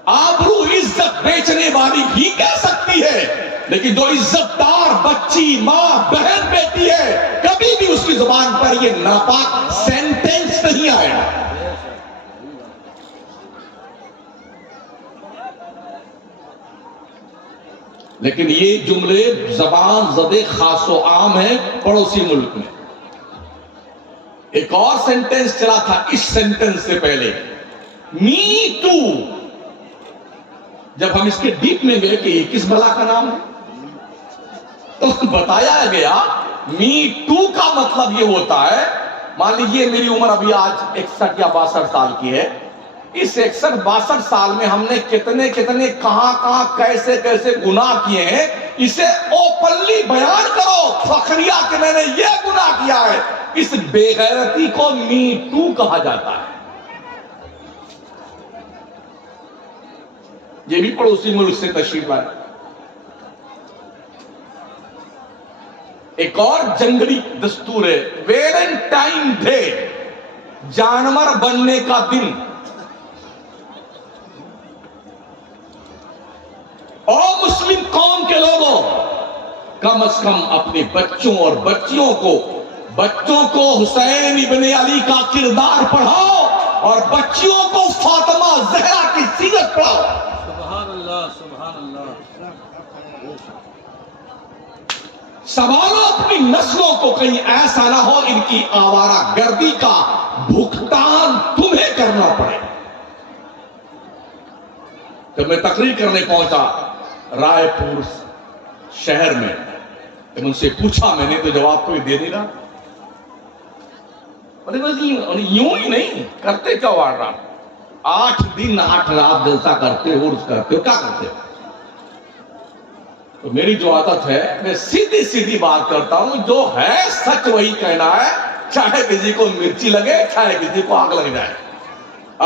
آبرو عزت بیچنے والی ہی کہہ سکتی ہے. لیکن جو عزت دار بچی ماں بہن بیٹی ہے کبھی بھی اس کی زبان پر یہ ناپاک سینٹنس نہیں آئے گا. لیکن یہ جملے زبان زدے خاص و عام ہیں پڑوسی ملک میں. ایک اور سینٹنس چلا تھا اس سینٹنس سے پہلے, می ٹو. جب ہم اس کے ڈیپ میں گئے کہ یہ کس بلا کا نام ہے تو بتایا گیا می ٹو کا مطلب یہ ہوتا ہے, مان لیجیے میری عمر ابھی آج 61 یا 62 سال کی ہے. اس 61-62 سال میں ہم نے کتنے کہاں کیسے گناہ کیے ہیں, اسے اوپنلی بیان کرو فخریہ کہ میں نے یہ گناہ کیا ہے. اس بے غیرتی کو می ٹو کہا جاتا ہے. یہ بھی پڑوسی ملک سے تشریف لائے. ایک اور جنگلی دستور ہے ویلنٹائن ڈے, جانور بننے کا دن. اور مسلم قوم کے لوگوں, کم از کم اپنے بچوں اور بچیوں کو حسین ابن علی کا کردار پڑھاؤ اور بچیوں کو فاطمہ زہرا کی سیرت پڑھاؤ. سبحان اللہ, سبحان اللہ. سنبھالو اپنی نسلوں کو, کہیں ایسا نہ ہو ان کی آوارہ گردی کا بھگتان تمہیں کرنا پڑے. جب میں تقریر کرنے پہنچا رائے پور شہر میں, جب ان سے پوچھا میں نے تو جواب کوئی دے نہیں رہا. یوں ہی نہیں کرتے کیا وار رہا, 8 دن 8 رات جلسہ کرتے ہو, کیا کرتے. تو میری جو عادت ہے میں سیدھی بات کرتا ہوں, جو ہے سچ وہی کہنا ہے, چاہے کسی کو مرچی لگے چاہے کسی کو آگ لگ جائے,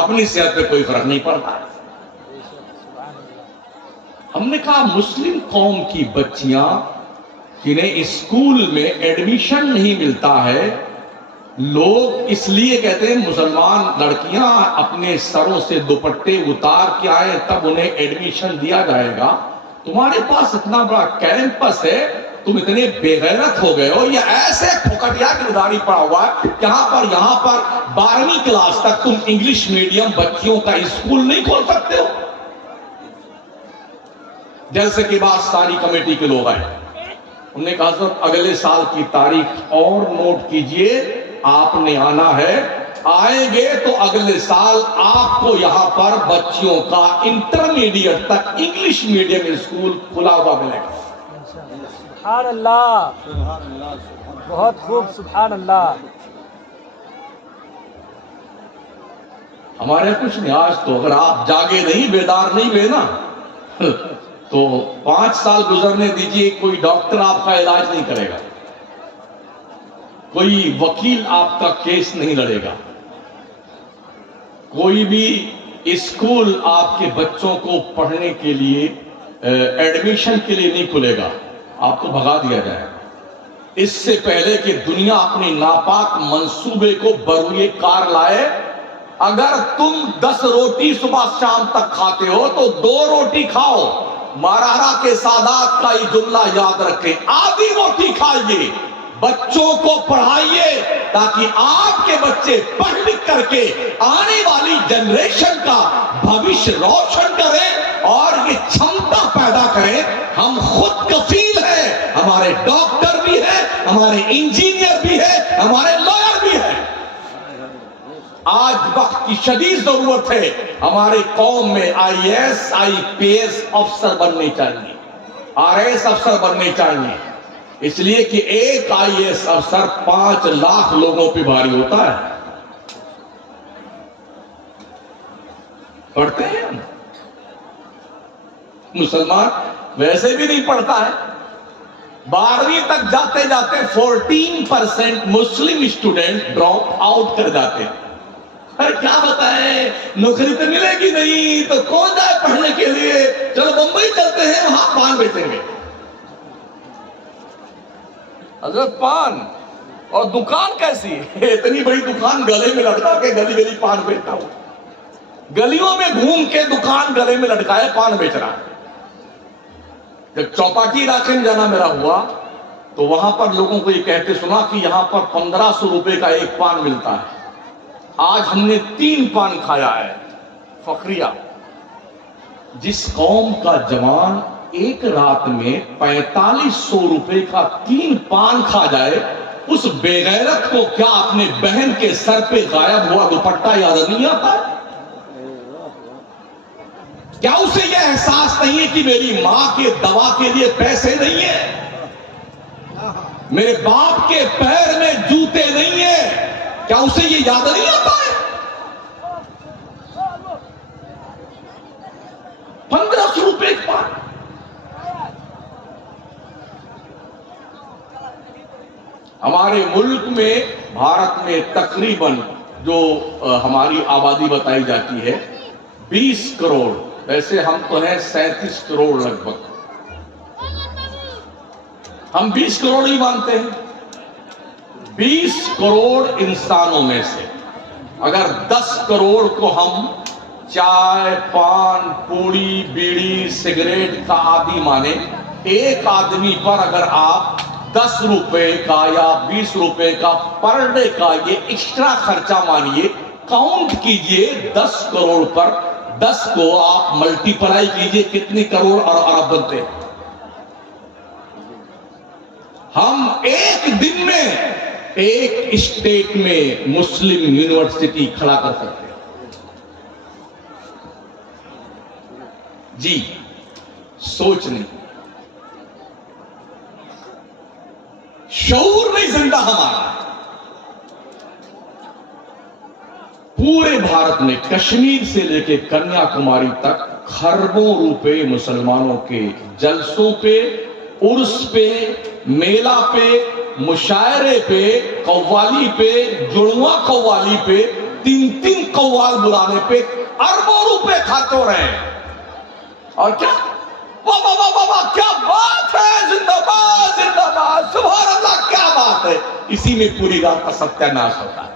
اپنی صحت پہ کوئی فرق نہیں پڑتا. ہم نے کہا مسلم قوم کی بچیاں جنہیں اسکول میں ایڈمیشن نہیں ملتا ہے, لوگ اس لیے کہتے ہیں مسلمان لڑکیاں اپنے سروں سے دوپٹے اتار کے آئے تب انہیں ایڈمیشن دیا جائے گا. تمہارے پاس اتنا بڑا کیمپس ہے, تم اتنے بے غیرت ہو گئے ہو, یا ایسے پھکٹیا کرداری پڑا ہوا ہے یہاں پر 12ویں کلاس تک تم انگلش میڈیم بچیوں کا اسکول نہیں کھول سکتے ہو. جلسے کے بعد ساری کمیٹی کے لوگ آئے, انہوں نے کہا حضرت اگلے سال کی تاریخ اور نوٹ کیجئے, آپ نے آنا ہے, آئیں گے تو اگلے سال آپ کو یہاں پر بچیوں کا انٹرمیڈیٹ تک انگلش میڈیم اسکول کھلا ہوا ملے گا. سبحان اللہ, بہت خوب, سبحان اللہ. ہمارے کچھ نہیں, آج تو اگر آپ جاگے نہیں, بیدار نہیں ہوئے نا, تو 5 سال گزرنے دیجئے, کوئی ڈاکٹر آپ کا علاج نہیں کرے گا, کوئی وکیل آپ کا کیس نہیں لڑے گا, کوئی بھی اسکول آپ کے بچوں کو پڑھنے کے لیے ایڈمیشن کے لیے نہیں کھلے گا, آپ کو بھگا دیا جائے گا. اس سے پہلے کہ دنیا اپنی ناپاک منصوبے کو بروئے کار لائے, اگر تم 10 روٹی صبح شام تک کھاتے ہو تو 2 روٹی کھاؤ. مارارا کے سادات کا یہ جملہ یاد رکھیں, آدھی روٹی کھائیے, بچوں کو پڑھائیے تاکہ آپ کے بچے پڑھ لکھ کر کے آنے والی جنریشن کا بھوشیہ روشن کریں اور یہ چھمتا پیدا کریں. ہم خود کفیل ہیں, ہمارے ڈاکٹر بھی ہیں, ہمارے انجینئر بھی ہیں, ہمارے لائر بھی ہیں. آج وقت کی شدید ضرورت ہے, ہمارے قوم میں IAS IPS افسر بننے چاہیے, RS افسر بننے چاہیے, اس لیے کہ ایک IAS افسر 5 لاکھ لوگوں پہ بھاری ہوتا ہے. پڑھتے ہیں ہم, مسلمان ویسے بھی نہیں پڑھتا ہے. 12ویں تک جاتے جاتے 14% مسلم اسٹوڈنٹ ڈراپ آؤٹ کر جاتے ہیں. کیا بتائیں, نوکری تو ملے گی نہیں تو کون جائے پڑھنے کے لیے, چلو بمبئی چلتے ہیں, وہاں پان بیچیں گے. حضرت پان اور دکان کیسی, اتنی بڑی دکان گلے میں لٹکا کے گلی گلی پان بیچتا ہوں, گلیوں میں گھوم کے دکان گلے میں لٹکائے پان بیچ رہا. جب چوپاٹی علاقے میں جانا میرا ہوا تو وہاں پر لوگوں کو یہ کہتے سنا کہ یہاں پر 1500 روپے کا ایک پان ملتا ہے. آج ہم نے 3 پان کھایا ہے. فخریہ, جس قوم کا جوان ایک رات میں 4500 روپے کا 3 پان کھا جائے، اس بے غیرت کو کیا اپنے بہن کے سر پہ غائب ہوا دوپٹہ یاد نہیں آتا ہے؟ کیا اسے یہ احساس نہیں ہے کہ میری ماں کے دوا کے لیے پیسے نہیں ہیں، میرے باپ کے پیر میں جوتے نہیں ہیں؟ کیا اسے یہ یاد نہیں آتا ہے؟ 1500 روپے کا پان۔ ہمارے ملک میں، بھارت میں تقریباً جو ہماری آبادی بتائی جاتی ہے 20 کروڑ، ویسے ہم تو ہیں 37 کروڑ لگ بھگ، ہم 20 کروڑ ہی مانتے ہیں۔ 20 کروڑ انسانوں میں سے اگر 10 کروڑ کو ہم چائے، پان، پوڑی، بیڑی، سگریٹ کا عادی مانے، ایک آدمی پر اگر آپ 10 روپے کا یا 20 روپے کا پر ڈے کا یہ ایکسٹرا خرچہ مانیے، کاؤنٹ کیجئے 10 کروڑ پر 10 کو آپ ملٹی پلائی کیجئے، کتنی کروڑ اور ارب بنتے ہیں؟ ہم ایک دن میں ایک اسٹیٹ میں مسلم یونیورسٹی کھڑا کر سکتے ہیں۔ جی، سوچ نہیں، شعور نہیں زندہ ہمارا۔ پورے بھارت میں کشمیر سے لے کے کنیا کماری تک خربوں روپے مسلمانوں کے جلسوں پہ، عرس پہ، میلہ پہ، مشاعرے پہ، قوالی پہ، جڑواں قوالی پہ، 3 قوال بلانے پہ اربوں روپے خرچ ہو رہے ہیں۔ اور کیا واہ واہ واہ واہ، کیا بات ہے، زندہ باد زندہ باد، سبحان اللہ، کیا بات ہے۔ اسی میں پوری رات کا ستیہ ناش ہوتا ہے۔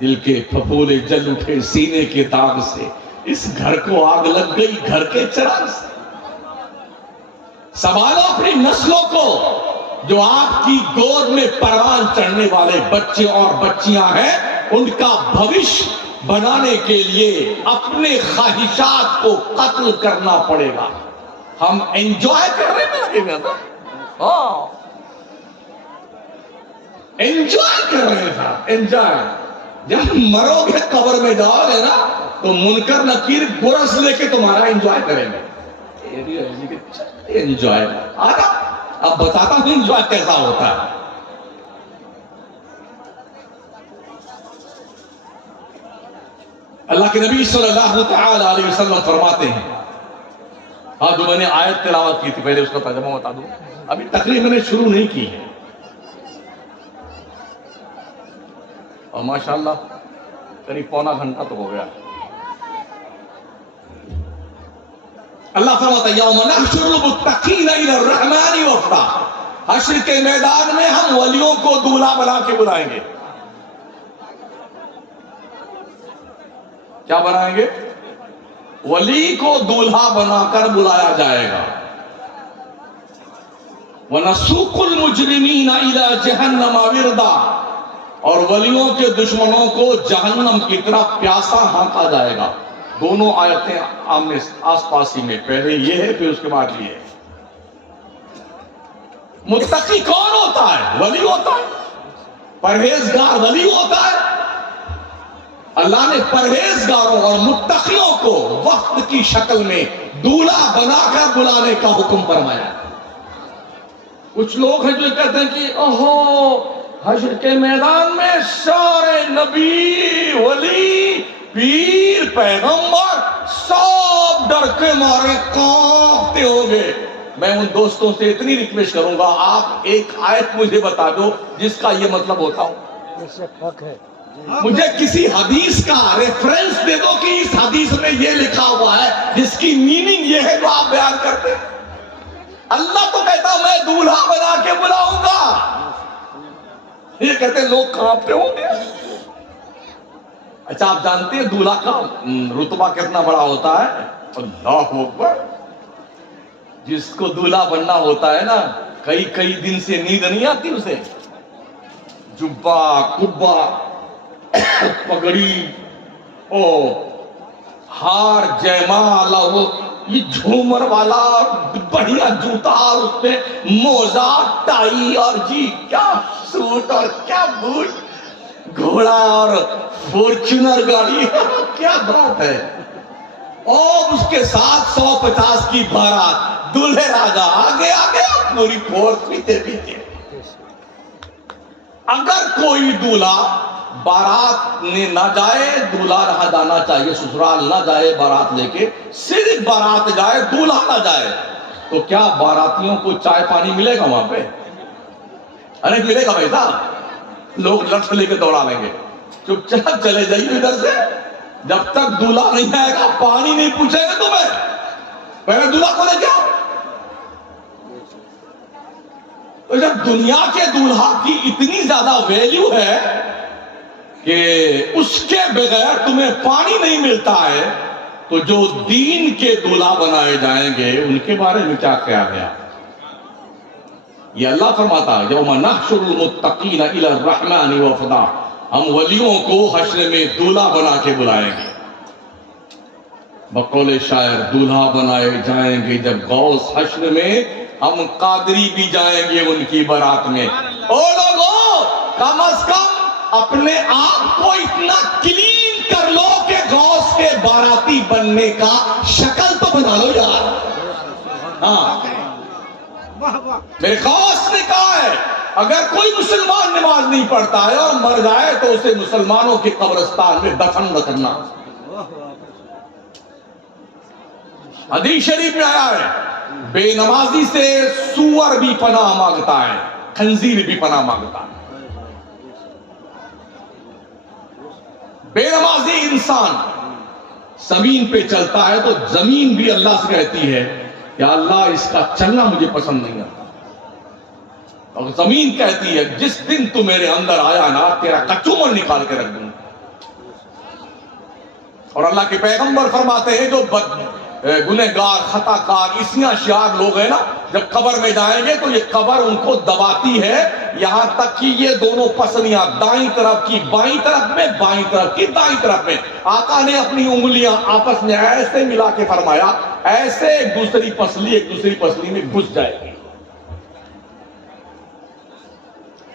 دل کے پھپھولے جل اٹھے سینے کے داغ سے، اس گھر کو آگ لگ گئی گھر کے چراغ سے۔ سنبھالو اپنی نسلوں کو، جو آپ کی گود میں پروان چڑھنے والے بچے اور بچیاں ہیں، ان کا بھوشیہ بنانے کے لیے اپنے خواہشات کو قتل کرنا پڑے گا۔ ہم انجوائے کرنے میں لگے ہوئے تھا، ہاں انجوائے کر رہے تھا، انجوائے۔ جب مرو گے قبر میں جاؤ گے نا تو منکر نکیر گرس لے کے تمہارا انجوائے کریں گے۔ انجوائے اب بتاتا ہوں انجوائے کیسا ہوتا ہے۔ اللہ کے نبی صلی اللہ تعالی علیہ وسلم فرماتے ہیں، ہاں جو میں نے آیت تلاوت کی تھی پہلے اس کا ترجمہ بتا دوں، ابھی تقریر میں نے شروع نہیں کی ہے، اور ماشاءاللہ قریب پونا گھنٹہ تو ہو گیا۔ اللہ فرماتا ہے یوم نحشر المتقین الی الرحمن وفدا، حشر کے میدان میں ہم ولیوں کو دولہا بنا کے بلائیں گے۔ کیا بنائیں گے؟ ولی کو دولہا بنا کر بلایا جائے گا۔ وَنَسُوقُ الْمُجْرِمِينَ إِلَى جَهَنَّمَ وِرْدًا، اور ولیوں کے دشمنوں کو جہنم کی طرف پیاسا ہانکا جائے گا۔ دونوں آیتیں آمنے آس پاس ہی میں، پہلے یہ ہے پھر اس کے بعد یہ ہے۔ متقی کون ہوتا ہے؟ ولی ہوتا ہے۔ پرہیزگار ولی ہوتا ہے۔ اللہ نے پرہیزگاروں اور متقیوں کو وقت کی شکل میں دولہا بنا کر بلانے کا حکم فرمایا۔ کچھ لوگ ہیں جو کہتے ہیں کہ اوہو حشر کے میدان میں سارے نبی، ولی، پیر، پیغمبر سب ڈر کے مارے کانپتے ہوں گے۔ میں ان دوستوں سے اتنی ریکویسٹ کروں گا، آپ ایک آیت مجھے بتا دو جس کا یہ مطلب ہوتا ہو۔ اس سے حق ہے۔ مجھے کسی حدیث کا ریفرنس دے دو کہ اس حدیث میں یہ لکھا ہوا ہے جس کی میننگ یہ ہے جو آپ بیان کرتے ہیں۔ اللہ تو کہتا میں دولہا بنا کے بلاؤں گا، یہ کہتے ہیں لوگ کانپتے ہوں گے۔ اچھا آپ جانتے ہیں دولہا کا رتبہ کتنا بڑا ہوتا ہے؟ اللہ اکبر۔ جس کو دولہا بننا ہوتا ہے نا، کئی دن سے نیند نہیں آتی اسے، جبہ، کبہ، پگڑی، ہار جیمال اور وہ یہ جھومر والا بڑھیا جوتا اور اس پہ موزہ ٹائی اور جی کیا سوٹ اور کیا بوٹ، گھوڑا اور فورچونر گاڑی، کیا بات ہے، اور اس کے ساتھ 150 کی بارات، دولہے راجا آگے آگے پوری فورس پیتے پیتے۔ اگر کوئی دولہا بارات نے نہ جائے، دولہا رہا جانا چاہیے، سسرال نہ جائے بارات لے کے، صرف بارات جائے دولہا نہ جائے، تو کیا باراتیوں کو چائے پانی ملے گا وہاں پہ؟ ارے ملے گا بھائی صاحب، لوگ لٹھ لے کے دوڑا لیں گے، چپ چاپ چلے جائیے ادھر سے، جب تک دولہا نہیں آئے گا پانی نہیں پوچھے گا تمہیں، پہلے دولہا کو لے جاؤ۔ تو جب دنیا کے دولہا کی اتنی زیادہ ویلیو ہے کہ اس کے بغیر تمہیں پانی نہیں ملتا ہے، تو جو دین کے دولہا بنائے جائیں گے ان کے بارے میں کیا خیال ہے؟ یہ اللہ فرماتا ہے یوم نحشر المتقین الی الرحمن وفدا، ہم ولیوں کو حشر میں دولہا بنا کے بلائیں گے۔ بقول شاعر دولہا بنائے جائیں گے جب غوث حشر میں، ہم قادری بھی جائیں گے ان کی بارات میں۔ او لوگوں، کم از کم اپنے آپ کو اتنا کلین کر لو کہ غوث کے باراتی بننے کا شکل تو بنا لو یار۔ ہاں، میرے غوث نے کہا ہے اگر کوئی مسلمان نماز نہیں پڑھتا ہے اور مر جائے تو اسے مسلمانوں کے قبرستان میں دفن نہ کرنا۔ حدیث شریف میں آیا ہے بے نمازی سے سور بھی پناہ مانگتا ہے، خنزیر بھی پناہ مانگتا ہے۔ بے نمازی انسان زمین پہ چلتا ہے تو زمین بھی اللہ سے کہتی ہے کہ اللہ اس کا چلنا مجھے پسند نہیں آتا، اور زمین کہتی ہے جس دن تو میرے اندر آیا نا تیرا کچومر نکال کے رکھ دوں۔ اور اللہ کے پیغمبر فرماتے ہیں جو گنہگار، خطا کار، اسیاں شیار لوگ ہیں نا، جب قبر میں جائیں گے تو یہ قبر ان کو دباتی ہے یہاں تک کہ یہ دونوں پسلیاں دائیں طرف کی بائیں طرف میں، بائیں طرف کی دائیں طرف میں، آقا نے اپنی انگلیاں آپس میں ایسے ملا کے فرمایا ایسے ایک دوسری پسلی میں گھس جائے گی۔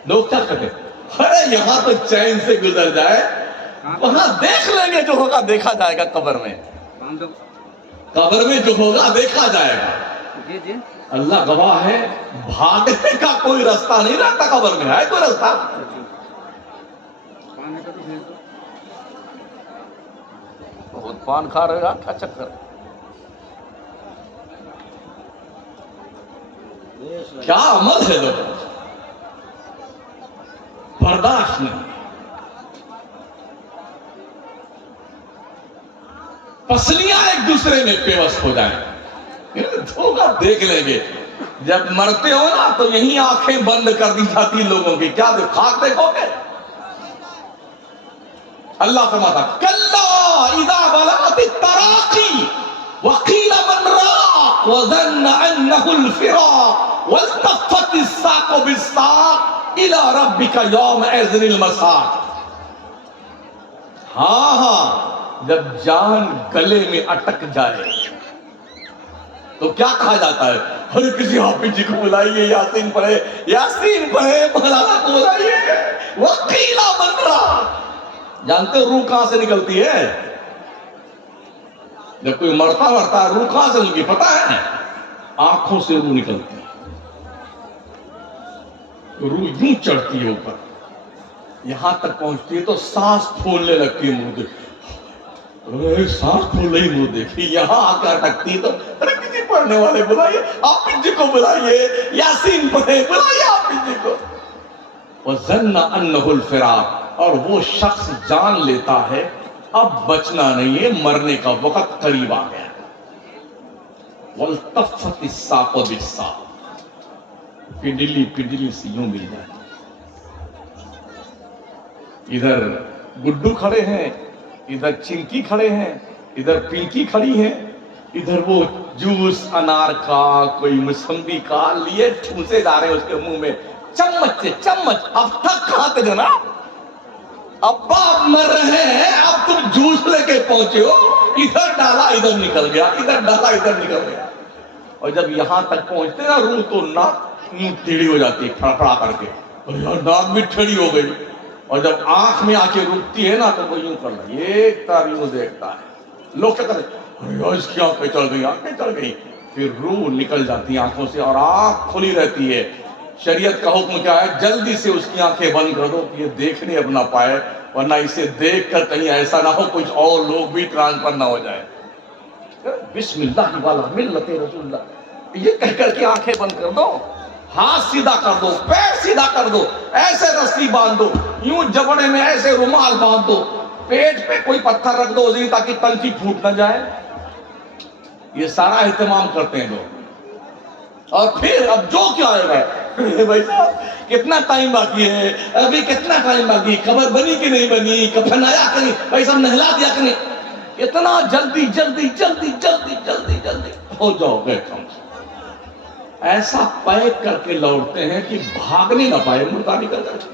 لوگ کیا کہتے ہیں ارے یہاں تو چین سے گزر جائے، وہاں دیکھ لیں گے جو ہوگا دیکھا جائے گا، قبر میں جو ہوگا دیکھا جائے گا۔ اللہ گواہ ہے بھاگنے کا کوئی رستہ نہیں رہتا، قبر میں ہے کوئی رستہ؟ بہت پان کھا رہے گا، کیا چکر، کیا عمل ہے لوگ، برداشت نہیں، پسلیاں ایک دوسرے میں پیوست ہو جائیں، دھوکہ دیکھ لیں گے، جب مرتے ہو نا تو یہیں آنکھیں بند کر دی جاتی لوگوں کی، کیا خاک دیکھو گے؟ اللہ فرماتا کلا اذا بلغت التراقی وقیل من راق وظن انه الفراق والتفت الساق بالساق الى ربك يومئذ المساق۔ ہاں جب جان گلے میں اٹک جائے تو کیا کہا جاتا ہے؟ ہر کسی حافظ جی کو بلائیے، یاسین پڑھے، یاسین پڑھے، مولانا کو بلائیے، وقیل من راق۔ جانتے ہو روح کہاں سے نکلتی ہے؟ جب کوئی مرتا ہے روح کہاں سے نکلتی پتا ہے؟ آنکھوں سے روح نکلتی ہے، روح یوں چڑھتی ہے اوپر، یہاں تک پہنچتی ہے تو سانس پھولنے لگتی ہے منہ سے، سانس پھول رہی منہ دیکھی، یہاں آ کر اٹکتی تو ارے کسی پڑھنے والے بلائیے، حافظ جی کو بلائیے، یاسین پڑھے، بلائیے حافظ جی کو۔ وَظَنَّ أَنَّهُ الْفِرَاقُ، اور وہ شخص جان لیتا ہے اب بچنا نہیں ہے، مرنے کا وقت قریب آ گیا۔ وَالْتَفَّتِ السَّاقُ بِالسَّاقِ، پنڈلی سی یوں مل جاتی، ادھر گڈو کھڑے ہیں، ادھر چنکی کھڑے ہیں، ادھر پنکی کھڑی ہیں، ادھر وہ جوس انار کا کوئی موسمبی کا لیے ٹھوسے جا رہے ہیں اس کے منہ میں چمچ سے چمچ۔ اب تک کہاں تھے جناب؟ ابا اب مر رہے ہیں، اب تم جوس لے کے پہنچے ہو، ادھر ڈالا ادھر نکل گیا، ادھر ڈالا ادھر نکل گیا. اور جب یہاں تک پہنچتے نا روح تو ناک یوں ٹیڑھی ہو جاتی ہے پھڑا کر کے، اور یار ناک بھی ٹھڑی ہو گئی. اور جب آنکھ میں آ کے رکتی ہے نا تو وہ یوں کرنا، ایک تار یوں دیکھتا ہے. لوگ کیا کرتے ہیں اس کی آنکھیں چل گئی، آنکھیں چل گئی. پھر روح نکل جاتی ہے آنکھوں سے اور آنکھ کھلی رہتی ہے. شریعت کا حکم کیا ہے؟ جلدی سے اس کی آنکھیں بند کر دو کہ یہ دیکھنے اب نہ پائے، ورنہ اسے دیکھ کر کہیں ایسا نہ ہو کچھ اور لوگ بھی ٹرانسفر نہ ہو جائے. بسم اللہ والا ملت رسول اللہ یہ کہہ کر کے آنکھیں بند کر دو، ہاتھ سیدھا کر دو، پیر سیدھا کر دو، ایسے رسی باندھ دو، یوں جبڑے میں ایسے رومال باندھ دو، پیٹ پہ کوئی پتھر رکھ دو تاکہ تنکی پھوٹ نہ جائے. یہ سارا اہتمام کرتے ہیں لوگ. اور پھر اب جو کیا ہے بھائی صاحب کتنا ٹائم باقی ہے، ابھی کتنا ٹائم باقی، خبر بنی کہ نہیں بنی، کفن آیا کہ نہیں، بھائی صاحب نہلا دیا کہ نہیں. اتنا جلدی جلدی جلدی جلدی جلدی جلدی ہو جاؤ گے تم. ایسا پیک کر کے لوٹتے ہیں کہ بھاگ نہیں نہ پائے مردہ نکل جائے.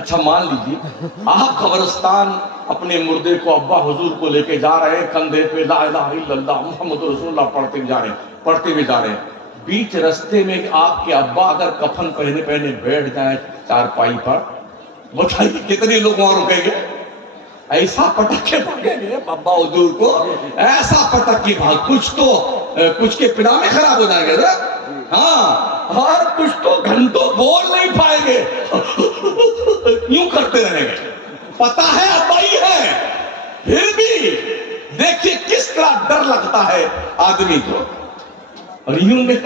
اچھا مان لیجیے آپ قبرستان اپنے مردے کو ابا حضور کو لے کے جا رہے ہیں، کندھے پہ لا الہ الا اللہ محمد رسول اللہ پڑھتے ہوئے جا رہے ہیں. بیچ رستے میں آپ کے ابا اگر کفن پہنے بیٹھ جائیں چارپائی پر، بتائیے کتنے لوگ وہاں رکیں گے؟ ایسا پٹک کے بھاگیں گے ابا حضور کو، ایسا پٹک کے بھاگ، کچھ کے پڑامے خراب ہو جائیں گے ذرا، ہاں، اور کچھ تو گھنٹوں بول نہیں پائیں گے، یوں کرتے رہیں گے. پتہ ہے ابا ہی ہے، پھر بھی دیکھیے کس طرح ڈر لگتا ہے آدمی کو. اور یوں میں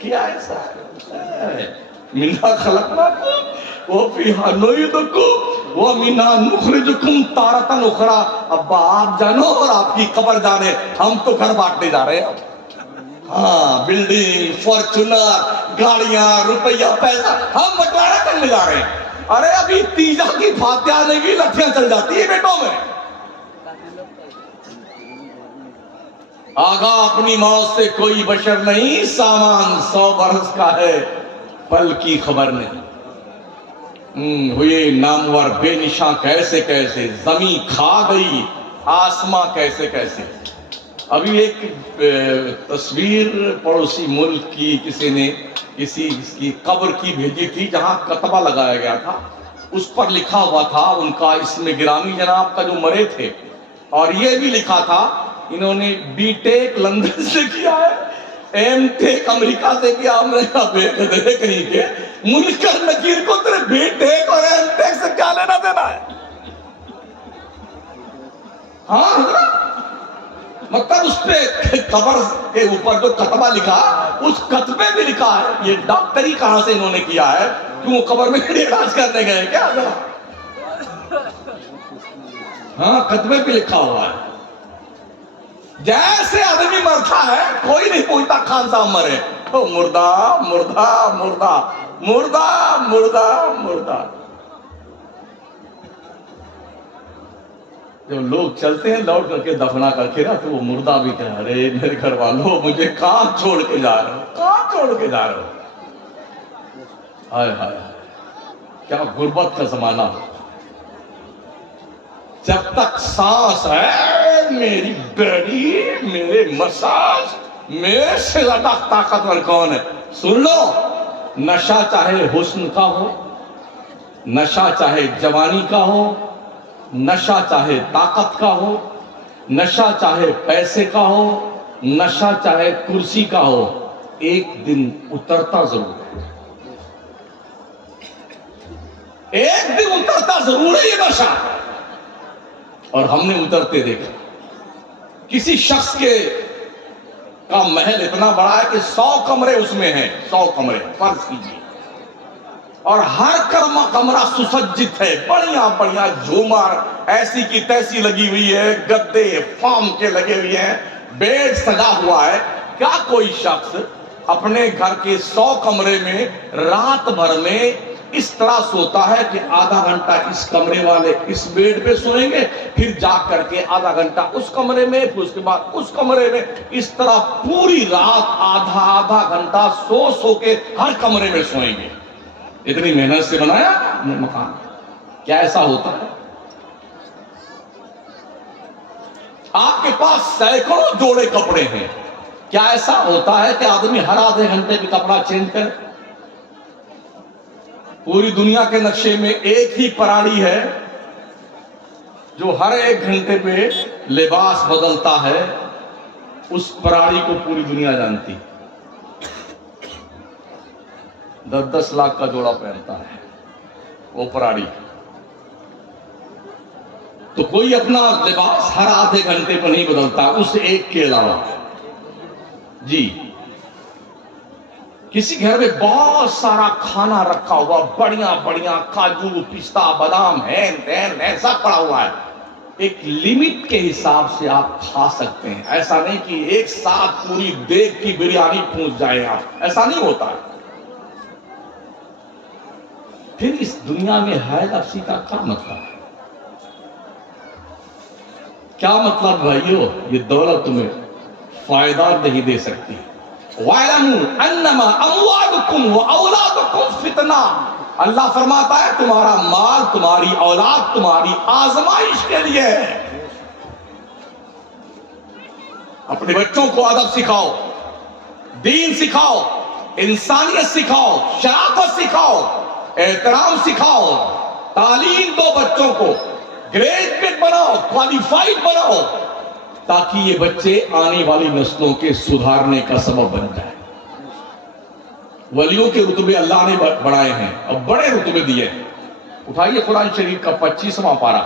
کیا ایسا منا خلقناکم وفیہا نعیدکم ومنہا نخرجکم تارۃ اخری. ابا آپ جانو اور آپ کی قبر جانے، ہم تو گھر بانٹنے جا رہے ہیں. ہاں بلڈنگ، فارچونر، گاڑیاں، روپیہ، پیسہ ہم بٹوارا کرنے جا رہے ہیں. ارے ابھی تیجا کی فاتحہ نہیں بھی لٹھیاں چل جاتی ہے بیٹوں میں. آگاہ اپنی موت سے کوئی بشر نہیں، سامان 100 برس کا ہے، پل کی خبر نہیں. ہوئے نامور بے نشاں کیسے کیسے، زمین کھا گئی آسماں کیسے کیسے. ابھی ایک تصویر پڑوسی ملک کی کسی نے کسی کی قبر کی بھیجی تھی جہاں کتبہ لگایا گیا تھا. اس پر لکھا ہوا تھا ان کا اسم گرامی جناب کا جو مرے تھے، اور یہ بھی لکھا تھا انہوں نے بی ٹیک لندن سے کیا ہے، ایم ٹیک امریکہ سے کیا. ہم نے کہا بے قدرے کہیں کے منکر نکیر کو تیرے بی ٹیک اور ایم ٹیک سے کیا لینا دینا ہے. ہاں مطلب اس پہ قبر کے اوپر جو کتبہ لکھا، اس کتبے بھی لکھا ہے یہ ڈاکٹری کہاں سے انہوں نے کیا ہے، کیوں قبر میں علاج کرنے گئے کیا؟ ہاں کتبے پہ لکھا ہوا ہے. جیسے آدمی مرتا ہے کوئی نہیں پوچھتا خان صاحب مرے، تو مردہ مردہ مردہ مردہ مردہ مردہ. جب لوگ چلتے ہیں لوٹ کر کے دفنا کر کے نا تو وہ مردہ بھی کہہ رہے میرے گھر والوں مجھے کہاں چھوڑ کے جا رہے ہو، کہاں چھوڑ کے جا رہے ہو. ہائے ہائے کیا غربت کا زمانہ ہو. جب تک سانس ہے میری بیڑی، میرے مساج، میرے سے زیادہ طاقتور کون ہے؟ سن لو، نشہ چاہے حسن کا ہو، نشہ چاہے جوانی کا ہو، نشہ چاہے طاقت کا ہو، نشہ چاہے پیسے کا ہو، نشہ چاہے کرسی کا ہو، ایک دن اترتا ضرور ہے. ایک دن اترتا ضرور ہے یہ نشہ. اور ہم نے اترتے دیکھا. کسی شخص کے کا محل اتنا بڑا ہے کہ 100 کمرے اس میں ہیں، 100 کمرے فرض کیجیے، اور ہر کمرہ سسجت ہے، بڑھیا بڑھیا جھومر ایسی کی تیسی لگی ہوئی ہے، گدے فام کے لگے ہوئے ہیں، بیڈ سجا ہوا ہے. کیا کوئی شخص اپنے گھر کے 100 کمرے میں رات بھر میں اس طرح سوتا ہے کہ آدھا گھنٹہ اس کمرے والے اس بیڈ پہ سوئیں گے، پھر جا کر کے آدھا گھنٹہ اس کمرے میں، پھر اس کے بعد اس کمرے میں، اس طرح پوری رات آدھا گھنٹہ سو کے ہر کمرے میں سوئیں گے؟ اتنی محنت سے بنایا مکان، کیا ایسا ہوتا ہے؟ آپ کے پاس سینکڑوں جوڑے کپڑے ہیں، کیا ایسا ہوتا ہے کہ آدمی ہر آدھے گھنٹے میں کپڑا چینج کرے؟ پوری دنیا کے نقشے میں ایک ہی پراڑی ہے جو ہر ایک گھنٹے پہ لباس بدلتا ہے، اس پراڑی کو پوری دنیا جانتی، 10-10 لاکھ کا جوڑا پہنتا ہے وہ پراڑی۔ تو کوئی اپنا لباس ہر آدھے گھنٹے پر نہیں بدلتا اس ایک کے علاوہ۔ جی کسی گھر میں بہت سارا کھانا رکھا ہوا، بڑیاں بڑیاں کاجو پستہ بادام ہے سب پڑا ہوا ہے، ایک لمٹ کے حساب سے آپ کھا سکتے ہیں، ایسا نہیں کہ ایک ساتھ پوری دیگ کی بریانی پھونس جائیں آپ، ایسا نہیں ہوتا ہے۔ پھر اس دنیا میں حید افسی کا کیا مطلب ہے؟ کیا مطلب بھائیو؟ یہ دولت تمہیں فائدہ نہیں دے سکتی۔ وَاعْلَمُوا أَنَّمَا أَمْوَالُكُمْ وَأَوْلَادُكُمْ فِتْنَةٌ، اللہ فرماتا ہے تمہارا مال، تمہاری اولاد تمہاری آزمائش کے لیے ہے۔ اپنے بچوں کو ادب سکھاؤ، دین سکھاؤ، انسانیت سکھاؤ، شرافت سکھاؤ، احترام سکھاؤ، تعلیم دو بچوں کو، گریجویٹ بناؤ، کوالیفائیڈ بناؤ، تاکہ یہ بچے آنے والی نسلوں کے سدھارنے کا سبب بن جائے۔ ولیوں کے رتبے اللہ نے بڑھائے ہیں، اب بڑے رتبے دیے ہیں۔ اٹھائیے قرآن شریف کا 25واں پارہ،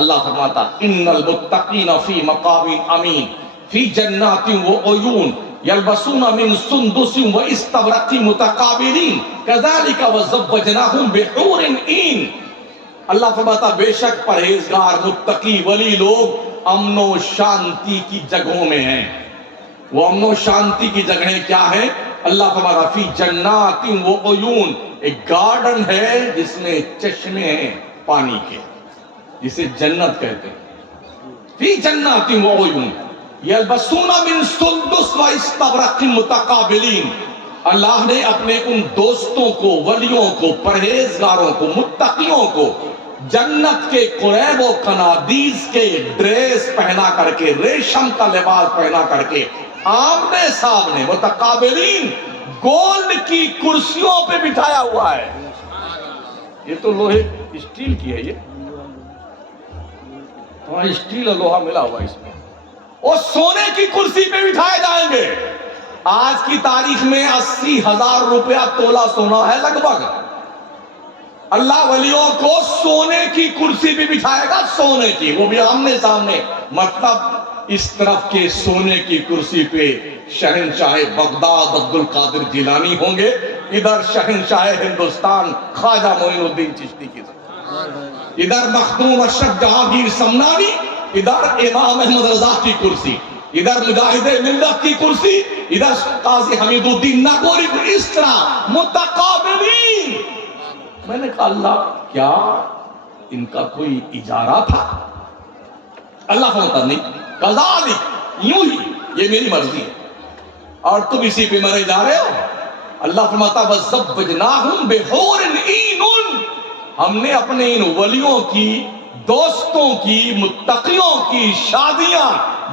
اللہ فرماتا ان المتقین فی مقام امین فی جنات و عیون یلبسون من سندس و استبرق متقابلین کذالک وزوجناہم بحور عین۔ اللہ فرماتا بے شک پرہیزگار متقی ولی لوگ امن و شانتی کی جگہوں میں ہیں۔ وہ امن و شانتی کی جگہیں کیا ہیں؟ اللہ فرماتا فی جنات و عیون، ایک گارڈن ہے جس میں چشمے ہیں پانی کے، جسے جنت کہتے ہیں۔ فی جنات و عیون یلبسون من سندس و استبرق متقابلین، اللہ نے اپنے ان دوستوں کو، ولیوں کو، پرہیزگاروں کو، متقیوں کو جنت کے قریب و قنادیس کے ڈریس پہنا کر کے، ریشم کا لباس پہنا کر کے، آمنے سامنے متقابلین گولڈ کی کرسیوں پہ بٹھایا ہوا ہے۔ یہ تو لوہے اسٹیل کی ہے، یہ ہاں اسٹیل اور لوہا ملا ہوا اس میں، اور سونے کی کرسی پہ بٹھائے جائیں گے۔ آج کی تاریخ میں 80,000 روپیہ تولہ سونا ہے لگ بھگ۔ اللہ ولیوں کو سونے کی کرسی پہ بٹھائے گا، سونے کی، وہ بھی آمنے سامنے، مطلب اس طرف کے سونے کی کرسی پہ شہنشاہ بغداد عبد القادر جیلانی ہوں گے، ادھر شہنشاہ ہندوستان خواجہ معین الدین چشتی کی طرف، ادھر مخدوم اشرف جہانگیر سمنانی، ادھر امام احمد رضا کی کرسی، ادھر مجاہد ملت کی کرسی، ادھر قاضی حمید الدین ناگوری، اس طرح متقابلین۔ میں نے کہا اللہ کیا ان کا کوئی اجارہ تھا؟ اللہ فرماتا نہیں، کذالک، یوں ہی، یہ میری مرضی ہے اور تم اسی پہ مرے جا رہے ہو۔ اللہ فرماتا وَزَوَّجْنَاهُمْ بِحُورٍ عِینٍ، ہم نے اپنے ان ولیوں کی، دوستوں کی، متقیوں کی شادیاں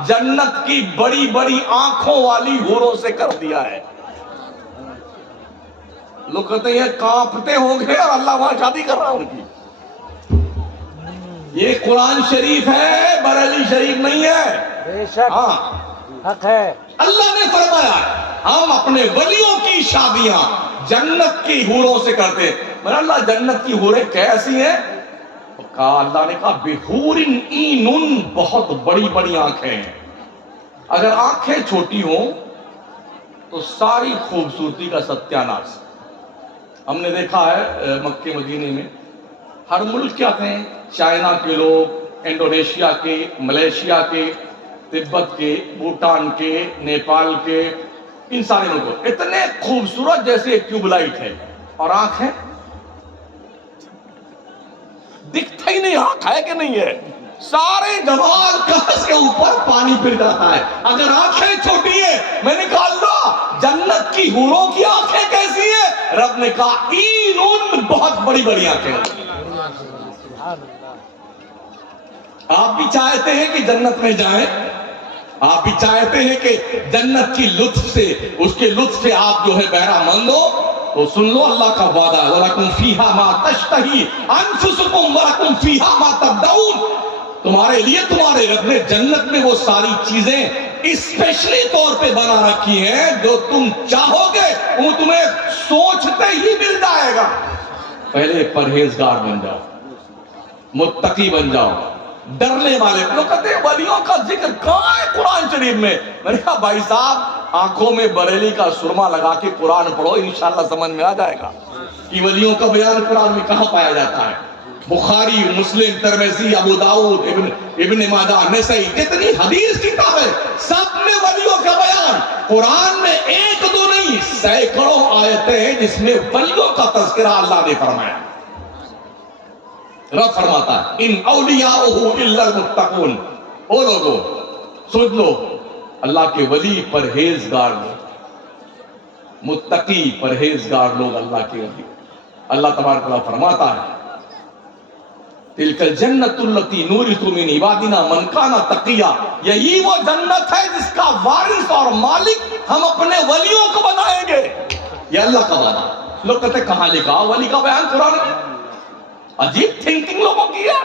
جنت کی بڑی بڑی آنکھوں والی حوروں سے کر دیا ہے۔ لوگ کہتے ہیں کانپتے ہوں گے اور اللہ وہاں شادی کر رہا ہے ان کی۔ یہ قرآن شریف ہے، بریلی شریف نہیں ہے۔ بے شک ہاں حق ہے۔ اللہ نے فرمایا ہم اپنے ولیوں کی شادیاں جنت کی حوروں سے کرتے ہیں۔ میں نے اللہ جنت کی حوریں کیسی ہیں؟ کہا اللہ نے کہا بحور عین، بہت بڑی بڑی آنکھیں ہیں۔ اگر آنکھیں چھوٹی ہوں تو ساری خوبصورتی کا ستیاناش۔ ہم نے دیکھا ہے مکے مدینے میں ہر ملک کے آتے ہیں، چائنا کے لوگ، انڈونیشیا کے، ملیشیا کے، تبت کے، بھوٹان کے، نیپال کے، ان سارے لوگوں اتنے خوبصورت جیسے ایک ٹیوب لائٹ ہے، اور آنکھ ہے دکھتا ہی نہیں، آنکھ ہے کہ نہیں ہے، سارے جمال کاغذ کے اوپر پانی پھر جاتا ہے۔ اگر آنکھیں چھوٹی ہے، میں نے کہا اللہ جنت کی حوروں کی آنکھیں کیسی ہیں؟ رب نے کہا عین، بہت بڑی بڑی آنکھیں۔ سبحان اللہ۔ آپ بھی چاہتے ہیں کہ جنت میں جائیں؟ آپ بھی چاہتے ہیں کہ جنت کی لطف سے، اس کے لطف سے آپ جو ہے بہرہ مند ہو، تو سن لو اللہ کا وعدہ ہے وَلَكُمْ فِيهَا مَا تَشْتَهِي أَنفُسُكُمْ وَلَكُمْ فِيهَا مَا تَدَّعُونَ، تمہارے لیے تمہارے رب نے جنت میں وہ ساری چیزیں اسپیشلی طور پہ بنا رکھی ہیں جو تم چاہو گے وہ تمہیں سوچتے ہی مل جائے گا۔ پہلے پرہیزگار بن جاؤ، متقی بن جاؤ، ڈرنے والے۔ لوگ کہتے ہیں ولیوں کا ذکر کہاں ہے قرآن شریف میں؟ میں نے کہا بھائی صاحب آنکھوں میں بریلی کا سرما لگا کے قرآن پڑھو، انشاءاللہ سمجھ میں آ جائے گا کہ ولیوں کا بیان قرآن میں کہاں پایا جاتا ہے۔ بخاری، مسلم، ترمذی، ابو داؤد، ابن ماجہ، نسائی، جتنی حدیث کتاب ہے سب میں ولیوں کا بیان۔ قرآن میں ایک دو نہیں، سینکڑوں آیتیں ہیں جس میں ولیوں کا تذکرہ اللہ نے فرمایا۔ رب فرماتا ہے ان اولیاءہ الا المتقون، او لوگو سن لو اللہ کے ولی پرہیزگار لوگ، متقی پرہیزگار لوگ اللہ کے ولی۔ اللہ تبارک و تعالیٰ فرماتا ہے تلک الجنت التی نورث من عبادنا من کان تقیا، یہی وہ جنت ہے جس کا وارث اور مالک ہم اپنے ولیوں کو بنائیں گے۔ یہ اللہ کا وعدہ۔ لوگ کہتے ہیں کہاں لکھا ولی کا بیان قرآن میں؟ عجیب تھنکنگ لوگوں کی ہے۔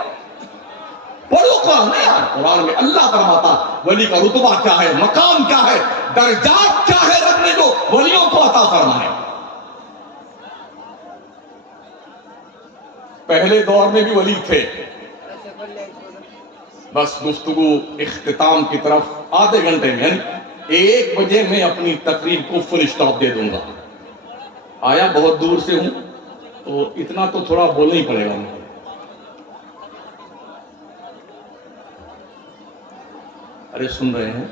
پڑھو قرآن میں یار، قرآن میں اللہ فرماتا ولی کا رتبہ کیا ہے، مقام کیا ہے، درجات کیا ہے رب نے جو ولیوں کو عطا فرمائے۔ پہلے دور میں بھی ولی تھے۔ بس گفتگو اختتام کی طرف آدھے گھنٹے میں، یعنی 1 بجے میں اپنی تقریر کو فل سٹاپ دے دوں گا۔ آیا بہت دور سے ہوں تو اتنا تو تھوڑا بولنا ہی پڑے گا مجھے۔ ارے سن رہے ہیں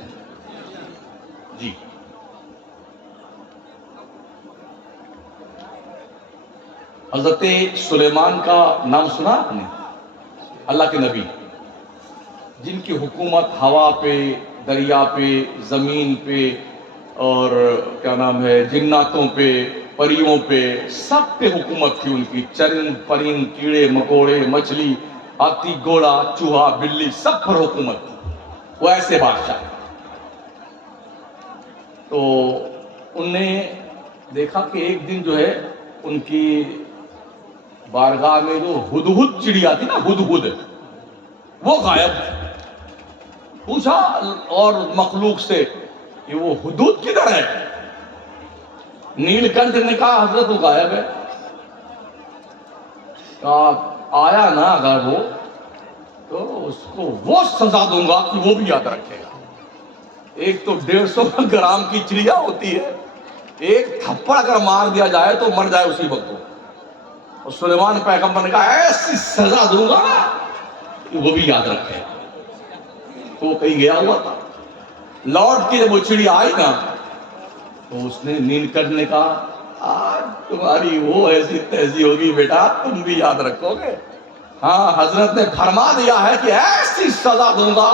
جی؟ حضرت سلیمان کا نام سنا آپ نے؟ اللہ کے نبی جن کی حکومت ہوا پہ، دریا پہ، زمین پہ، اور کیا نام ہے جناتوں پہ، پریوں پہ، سب پہ حکومت تھی ان کی۔ چرند پرند، کیڑے مکوڑے، مچھلی، ہاتھی گھوڑا چوہا بلی، سب پر حکومت تھی۔ وہ ایسے بادشاہ تو ان نے دیکھا کہ ایک دن جو ہے ان کی بارگاہ میں جو ہدہد چڑیا تھی نا، ہدہد، وہ غائب تھی۔ پوچھا اور مخلوق سے کہ وہ ہدہد کدھر ہے؟ نیل کنٹھ نے کہا حضرت وہ غائب ہے۔ کہا آیا نا اگر وہ تو اس کو وہ سزا دوں گا کہ وہ بھی یاد رکھے گا۔ ایک تو 150 گرام کی چڑیا ہوتی ہے، ایک تھپڑ اگر مار دیا جائے تو مر جائے اسی وقت۔ اور سلیمان پیغمبر نے کہا ایسی سزا دوں گا کہ وہ بھی یاد رکھے گا۔ تو وہ کہیں گیا ہوا تھا، لوٹ کے جب وہ چڑیا آئی نا تو اس نے نیلکنٹھ نے کہا آج تمہاری وہ ایسی تیزی ہوگی بیٹا تم بھی یاد رکھو گے۔ ہاں حضرت نے فرما دیا ہے کہ ایسی سزا دوں گا۔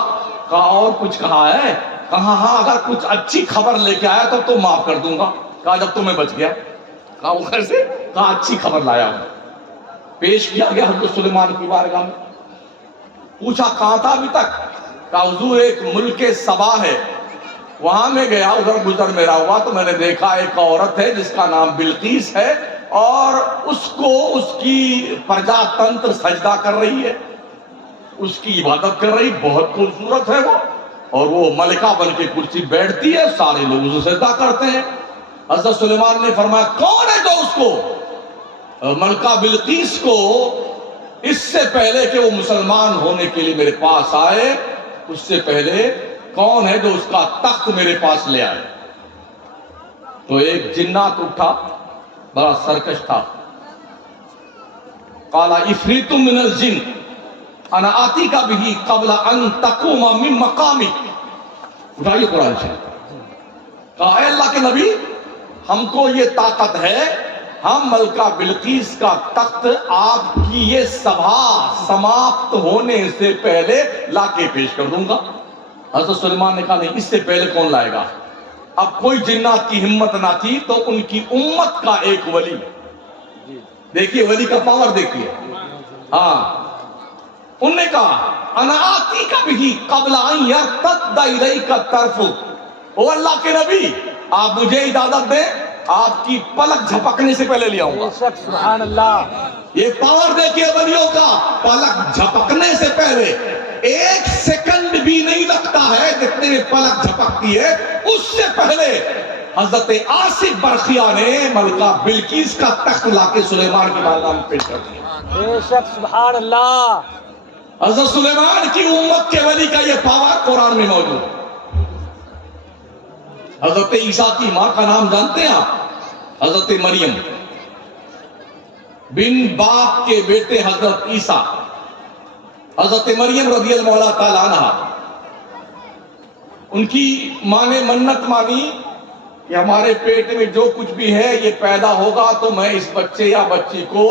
کہا اور کچھ کہا ہے؟ کہا ہاں اگر کچھ اچھی خبر لے کے آیا تو معاف کر دوں گا۔ کہا جب تمہیں بچ گیا؟ کہا وہ کیسے؟ کہا اچھی خبر لایا ہوں۔ پیش کیا گیا حضرت سلیمان کی بارگاہ میں۔ پوچھا کہاں تھا ابھی تک؟ کہا حضور ایک ملک سبا ہے، وہاں میں گیا، ادھر گزر میرا ہوا تو میں نے دیکھا ایک عورت ہے جس کا نام بلقیس ہے، اور اس کو اس کی پرجا تنتر سجدہ کر رہی ہے، اس کی عبادت کر رہی، بہت خوبصورت ہے وہ، اور وہ ملکہ بن کے کرسی بیٹھتی ہے، سارے لوگ اسے سجدہ کرتے ہیں۔ حضرت سلیمان نے فرمایا کون ہے جو اس کو، ملکہ بلقیس کو اس سے پہلے کہ وہ مسلمان ہونے کے لیے میرے پاس آئے، اس سے پہلے کون ہے جو اس کا تخت میرے پاس لے آئے؟ تو ایک جنات اٹھا، بڑا سرکش تھا، قال عفریت من الجن انا آتیک بہ قبل ان تقوم من مقامک۔ اٹھائیے قرآن سے، کہا اے اللہ کے نبی ہم کو یہ طاقت ہے، ہم ملکہ بلقیس کا تخت آپ کی یہ سبھا سماپت ہونے سے پہلے لا کے پیش کر دوں گا۔ حضرت سلیمان نے کہا نہیں، اس سے پہلے کون لائے گا؟ اب کوئی جنات کی ہمت نہ تھی تو ان کی امت کا ایک ولی، دیکھیے ولی کا پاور دیکھیے، ہاں انہوں نے کہا انا آتی کا بھی قبل ان یرتد الیک الطرف، او اللہ کے نبی آپ مجھے اجازت دیں آپ کی پلک جھپکنے سے پہلے لے آؤں گا۔ بے شک سبحان اللہ، یہ پاور دیکھیے ولیوں کا، پلک جھپکنے سے پہلے ایک سیکنڈ بھی نہیں لگتا ہے جتنے میں پلک جھپکتی ہے، اس سے پہلے حضرت آصف برخیا نے ملکہ بلقیس کا تخت لا کے سلیمان کی بارگاہ میں پیش کر دیا۔ بے شک سبحان اللہ، حضرت سلیمان کی امت کے ولی کا یہ پاور قرآن میں موجود ہے۔ حضرت عیسیٰ کی ماں کا نام جانتے ہیں آپ؟ حضرت مریم بن باپ کے بیٹے حضرت عیسیٰ، حضرت مریم رضی اللہ تعالیٰ عنہ، ان کی ماں نے منت مانی کہ ہمارے پیٹ میں جو کچھ بھی ہے یہ پیدا ہوگا تو میں اس بچے یا بچی کو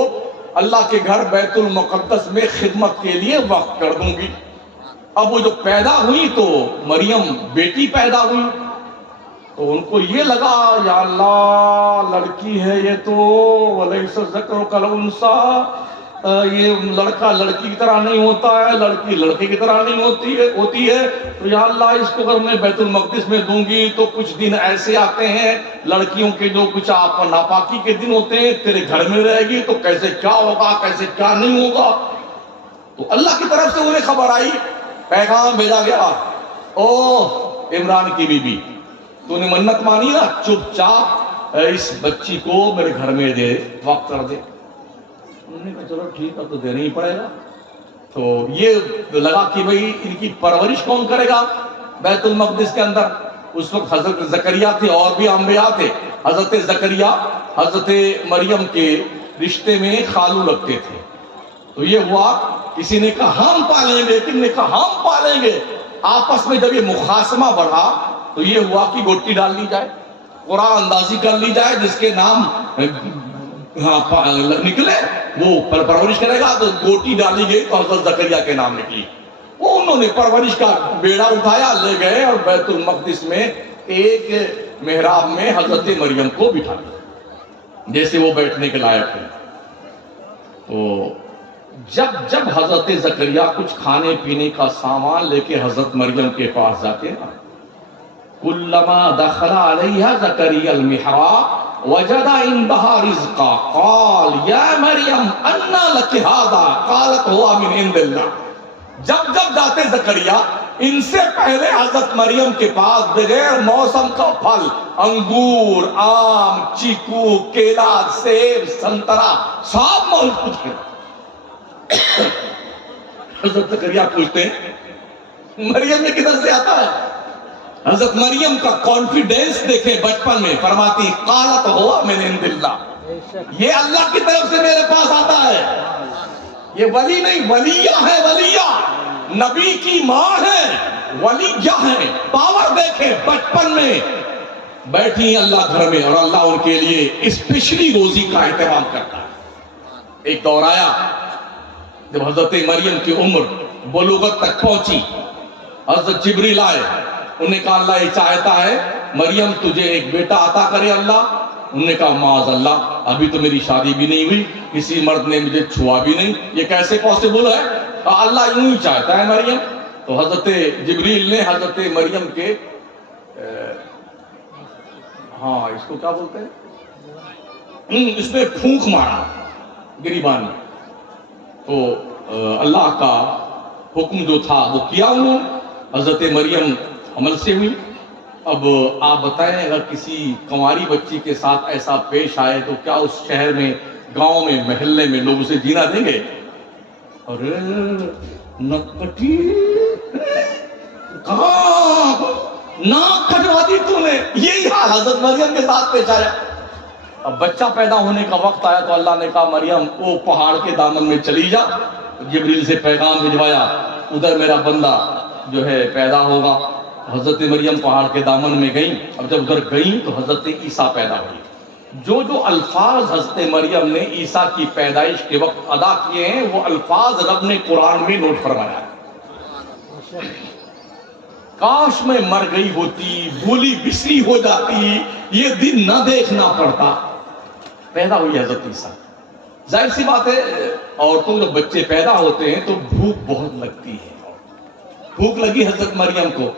اللہ کے گھر بیت المقدس میں خدمت کے لیے وقف کر دوں گی۔ اب وہ جو پیدا ہوئی تو مریم بیٹی پیدا ہوئی تو ان کو یہ لگا یا اللہ لڑکی ہے یہ تو ولیس الذکر کالانثی، یہ لڑکا لڑکی کی طرح نہیں ہوتا ہے، لڑکی لڑکے کی طرح نہیں ہوتی ہے، تو یا اللہ اس کو اگر میں بیت المقدس میں دوں گی تو کچھ دن ایسے آتے ہیں لڑکیوں کے جو کچھ آپ ناپاکی کے دن ہوتے ہیں تیرے گھر میں رہے گی تو کیسے کیا ہوگا کیسے کیا نہیں ہوگا۔ تو اللہ کی طرف سے انہیں خبر آئی، پیغام بھیجا گیا، او عمران کی بی بی تو نے منت مانی نا، چپ چاپ اس بچی کو میرے گھر میں دے وقت کر دے۔ انہوں نے کہا چلو ٹھیک ہے تو دینا ہی پڑے گا۔ تو یہ لگا کہ بھئی ان کی پرورش کون کرے گا بیت المقدس کے اندر؟ اس وقت حضرت زکریا تھے اور بھی انبیاء تھے۔ حضرت زکریا حضرت مریم کے رشتے میں خالو لگتے تھے، تو یہ ہوا کسی نے کہا ہم پالیں گے، کسی نے کہا ہم پالیں گے۔ آپس میں جب یہ مخاصمہ بڑھا تو یہ ہوا کہ گوٹی ڈال لی جائے، قرآن اندازی کر لی جائے، جس کے نام نکلے وہ پرورش کرے گا، تو گوٹی ڈالی گئی تو حضرت زکریا کے نام نکلی۔ وہ انہوں نے پرورش کا بیڑا اٹھایا، لے گئے اور بیت المقدس میں ایک محراب میں حضرت مریم کو بٹھا دیا جیسے وہ بیٹھنے کے لائق ہے۔ تو جب حضرت زکریا کچھ کھانے پینے کا سامان لے کے حضرت مریم کے پاس جاتے نا، کلما دخل علیہا زکریا المحراب وجد عندها رزقا قال یا مریم انا لک ھذا قالت هو من عند اللہ۔ جب جاتے زکریا ان سے پہلے حضرت مریم کے پاس بغیر موسم کا پھل، انگور، آم، چیکو، کیلا، سیب، سنترا سب موجود ہے۔ حضرت زکریا پوچھتے ہیں مریم میں کدھر سے آتا ہے؟ حضرت مریم کا کانفیڈینس دیکھیں بچپن میں، فرماتی قالت ہوا من عند اللہ، یہ اللہ کی طرف سے میرے پاس آتا ہے۔ یہ ولی نہیں، ولیہ ہے، ولیہ نبی کی ماں ہے، ولیہ ہے۔ پاور دیکھیں بچپن میں بیٹھی اللہ گھر میں اور اللہ ان کے لیے اسپیشلی روزی کا اہتمام کرتا ہے۔ ایک دور آیا جب حضرت مریم کی عمر بلوغت تک پہنچی، حضرت جبریل آئے، انہوں نے کہا اللہ یہ چاہتا ہے مریم تجھے ایک بیٹا عطا کرے اللہ۔ انہوں نے کہا معاذ اللہ، ابھی تو میری شادی بھی نہیں ہوئی، کسی مرد نے مجھے چھوا بھی نہیں، یہ کیسے پاسبل ہے؟ اللہ یوں ہی چاہتا ہے مریم۔ تو حضرت جبریل نے حضرت مریم کے اس کو کیا بولتے ہیں، اس میں پھونک مارا گریبان میں، تو اللہ کا حکم جو تھا وہ کیا انہوں نے، حضرت مریم عمل سے ہوئی۔ اب آپ بتائیں اگر کسی کنواری بچی کے ساتھ ایسا پیش آئے تو کیا اس شہر میں، گاؤں میں، محلے میں لوگ اسے جینا دیں گے؟ ارے نکٹی کہاں ناک کٹوا دی تو نے، یہی حال حضرت مریم کے ساتھ پیش آیا۔ اب بچہ پیدا ہونے کا وقت آیا تو اللہ نے کہا مریم وہ پہاڑ کے دامن میں چلی جا، جبریل سے پیغام بھجوایا ادھر میرا بندہ جو ہے پیدا ہوگا۔ حضرت مریم پہاڑ کے دامن میں گئیں، اب جب ادھر گئیں تو حضرت عیسیٰ پیدا ہوئی۔ جو الفاظ حضرت مریم نے عیسیٰ کی پیدائش کے وقت ادا کیے ہیں وہ الفاظ رب نے قرآن میں نوٹ فرمایا ہے۔ کاش میں مر گئی ہوتی، بھولی بسری ہو جاتی، یہ دن نہ دیکھنا پڑتا۔ پیدا ہوئی حضرت عیسیٰ، ظاہر سی بات ہے عورتوں جب بچے پیدا ہوتے ہیں تو بھوک بہت لگتی ہے. بھوک لگی حضرت مریم کو.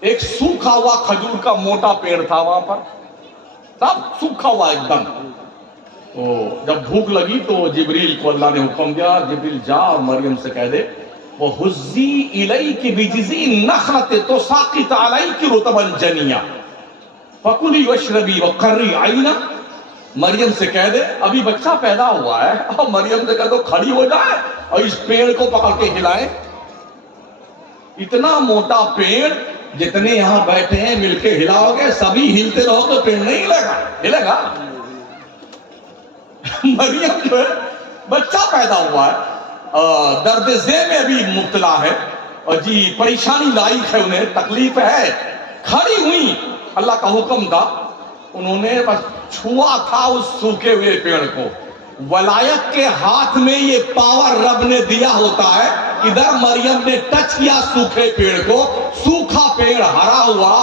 ایک سوکھا ہوا کھجور کا موٹا پیڑ تھا وہاں پر, سب سوکھا ہوا ایک دم. تو جب بھوک لگی تو جبریل کو اللہ نے حکم دیا, جبریل جا اور مریم سے کہہ دے وَحُزِّي إِلَيْكِ بِجِذِعِ النَّخْلَةِ تُسَاقِطْ عَلَيْكِ رُطَبًا جَنِيًّا فَكُلِي وَاشْرَبِي وَقَرِّي عَيْنًا. مریم سے کہہ دے ابھی بچہ پیدا ہوا ہے, اور مریم سے کہہ دو کھڑی ہو جائے اور اس پیڑ کو پکڑ کے ہلائیں. اتنا موٹا پیڑ, جتنے یہاں بیٹھے ہیں مل کے ہلاؤ گے, سبھی ہلتے رہو تو پیڑ نہیں ہلے گا, ہلے گا. مریم جو ہے بچہ پیدا ہوا ہے, درد ذہ میں ابھی مبتلا ہے, اور جی پریشانی لاحق ہے, انہیں تکلیف ہے. کھڑی ہوئی, اللہ کا حکم تھا, انہوں نے بس چھوا تھا اس سوکھے ہوئے پیڑ کو. ولایت کے ہاتھ میں یہ پاور رب نے دیا ہوتا ہے. ادھر مریم نے ٹچ کیا سوکھے پیڑ کو, سوکھا پیڑ ہرا ہوا,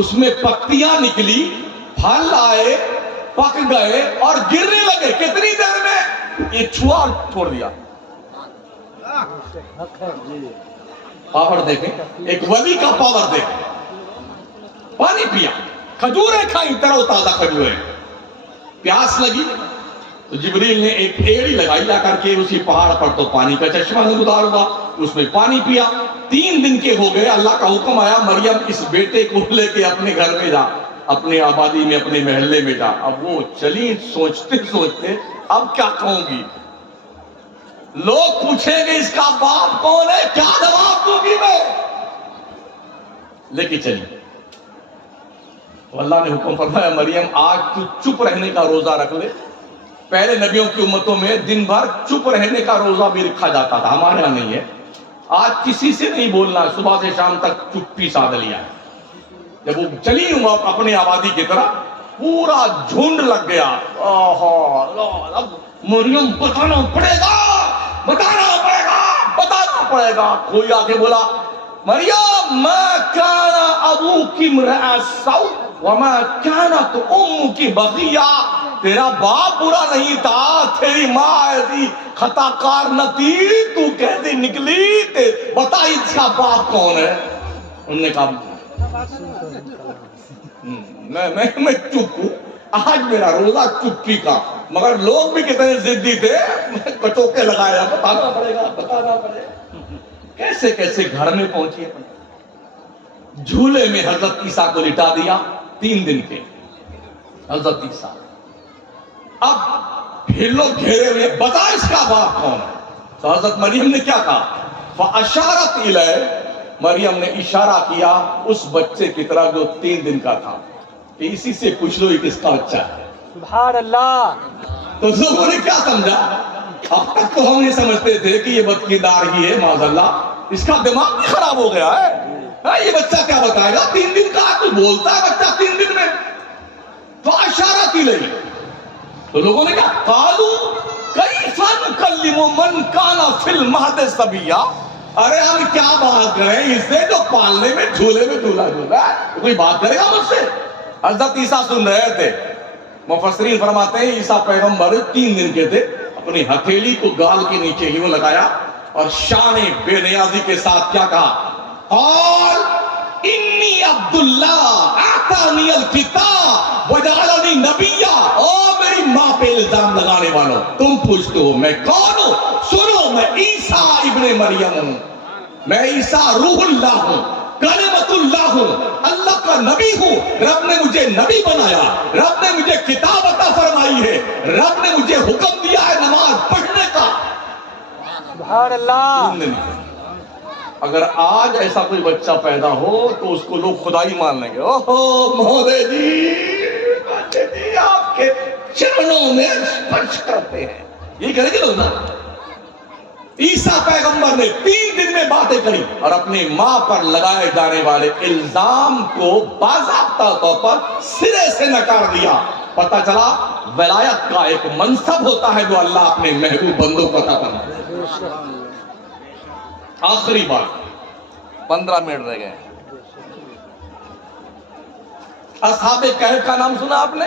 اس میں پتیاں نکلی, پھل آئے, پک گئے اور گرنے لگے. کتنی دیر میں یہ چھوا اور چھوڑ دیا. پاور دیکھیں, ایک ولی کا پاور دیکھیں. پانی پیا, کھجوریں کھائیں, ترو تازہ کھجوریں. پیاس لگی تو جبریل نے ایک ایڑی لگائی جا کر کے اسی پہاڑ پر, تو پانی کا چشمہ نمودار ہوا, اس میں پانی پیا. 3 دن کے ہو گئے, اللہ کا حکم آیا مریم اس بیٹے کو لے کے اپنے گھر میں جا, اپنے آبادی میں, اپنے محلے میں جا. اب وہ چلی سوچتے سوچتے اب کیا کہوں گی, لوگ پوچھیں گے اس کا باپ کون ہے, کیا جواب دوں گی میں. لے کے چلی. تو اللہ نے حکم فرمایا مریم آج تو چپ رہنے کا روزہ رکھ لے. پہلے نبیوں کی امتوں میں دن بھر چپ رہنے کا روزہ بھی رکھا جاتا تھا, ہمارے یہاں نہیں ہے. آج کسی سے نہیں بولنا, صبح سے شام تک چپی سادھ لیا. جب وہ چلی اپنے آبادی کی طرح, پورا جھنڈ لگ گیا. اب مریم بتانا پڑے گا, بتانا پڑے گا, بتانا پڑے گا. کوئی آ کے بولا مریم ما کان ابوک امرأ سوء وما کانت امک بغیہ, تیرا باپ برا نہیں تھا, تیری ماں ایسی خطا کار نہ تھی, تو کیسے نکلی, بتا اس کا باپ کون ہے. انہوں نے کہا میں چپ ہوں, آج میرا روزہ چپی کا. مگر لوگ بھی کتنے ضدی تھے, کٹوکے لگایا, بتانا پڑے گا, بتانا پڑے گا. کیسے کیسے گھر میں پہنچی ہے. جھولے میں حضرت عیسیٰ کو لٹا دیا 3 دن کے. حضرت عیسیٰ اب پھر لوگ گھیرے ہوئے, بتا اس کا باپ کون ہے. تو حضرت مریم نے کیا کہا, فَأَشَارَتْ إِلَيْهِ, مریم نے اشارہ کیا اس بچے کی طرح جو 3 دن کا تھا, کہ اسی سے پوچھ لو یہ کس کا بچہ ہے. سبحان اللہ. تو لوگوں نے کیا سمجھا, اب تک تو ہم یہ سمجھتے تھے کہ یہ بدکردار ہی ہے, معاذ اللہ, اس کا دماغ بھی خراب ہو گیا ہے. یہ بچہ کیا بتائے گا, 3 دن کا تو بولتا ہے بچہ 3 دن میں. فَأَشَارَتْ إِلَيْهِ, تو لوگوں نے کہا قَالُوا كَيْفَ نُكَلِّمُ مَنْ كَانَ فِي الْمَهْدِ صَبِيًّا, ارے ہم کیا بات کریں اس سے جو پالنے میں جھولے میں جھولا ہے, کوئی بات کرے گا مجھ سے. حضرت عیسیٰ سن رہے تھے. مفسرین فرماتے ہیں عیسیٰ پیغمبر 3 دن کے تھے, اپنی ہتھیلی کو گال کے نیچے یوں لگایا اور شان بے نیازی کے ساتھ کیا کہا, قال انی عبداللہ آتانی الکتاب وجعلنی نبیہ. او میری ماں پہ الزام لگانے والوں, تم پوچھتے ہو میں کون ہوں, سنو میں عیسیٰ ابن مریم ہوں, میں عیسیٰ روح اللہ ہوں, کلمت اللہ ہوں, اللہ کا نبی ہوں. رب نے مجھے نبی بنایا, رب نے مجھے کتاب عطا فرمائی ہے, رب نے مجھے حکم دیا ہے نماز پڑھنے کا. سبحان اللہ. اگر آج ایسا کوئی بچہ پیدا ہو تو اس کو لوگ خدائی مان لیں گے. اوہو مہودے جی آپ کے چرنوں میں سپرش کرتے ہیں, یہ کہیں گے لوگ نا. عیسیٰ پیغمبر نے 3 دن میں باتیں کری اور اپنی ماں پر لگائے جانے والے الزام کو باضابطہ طور پر سرے سے نکار دیا. پتہ چلا ولایت کا ایک منصب ہوتا ہے جو اللہ اپنے محبوب بندوں کو عطا کرتا ہے. آخری بات, 15 منٹ رہ گئے. اصحاب کہف کا نام سنا آپ نے؟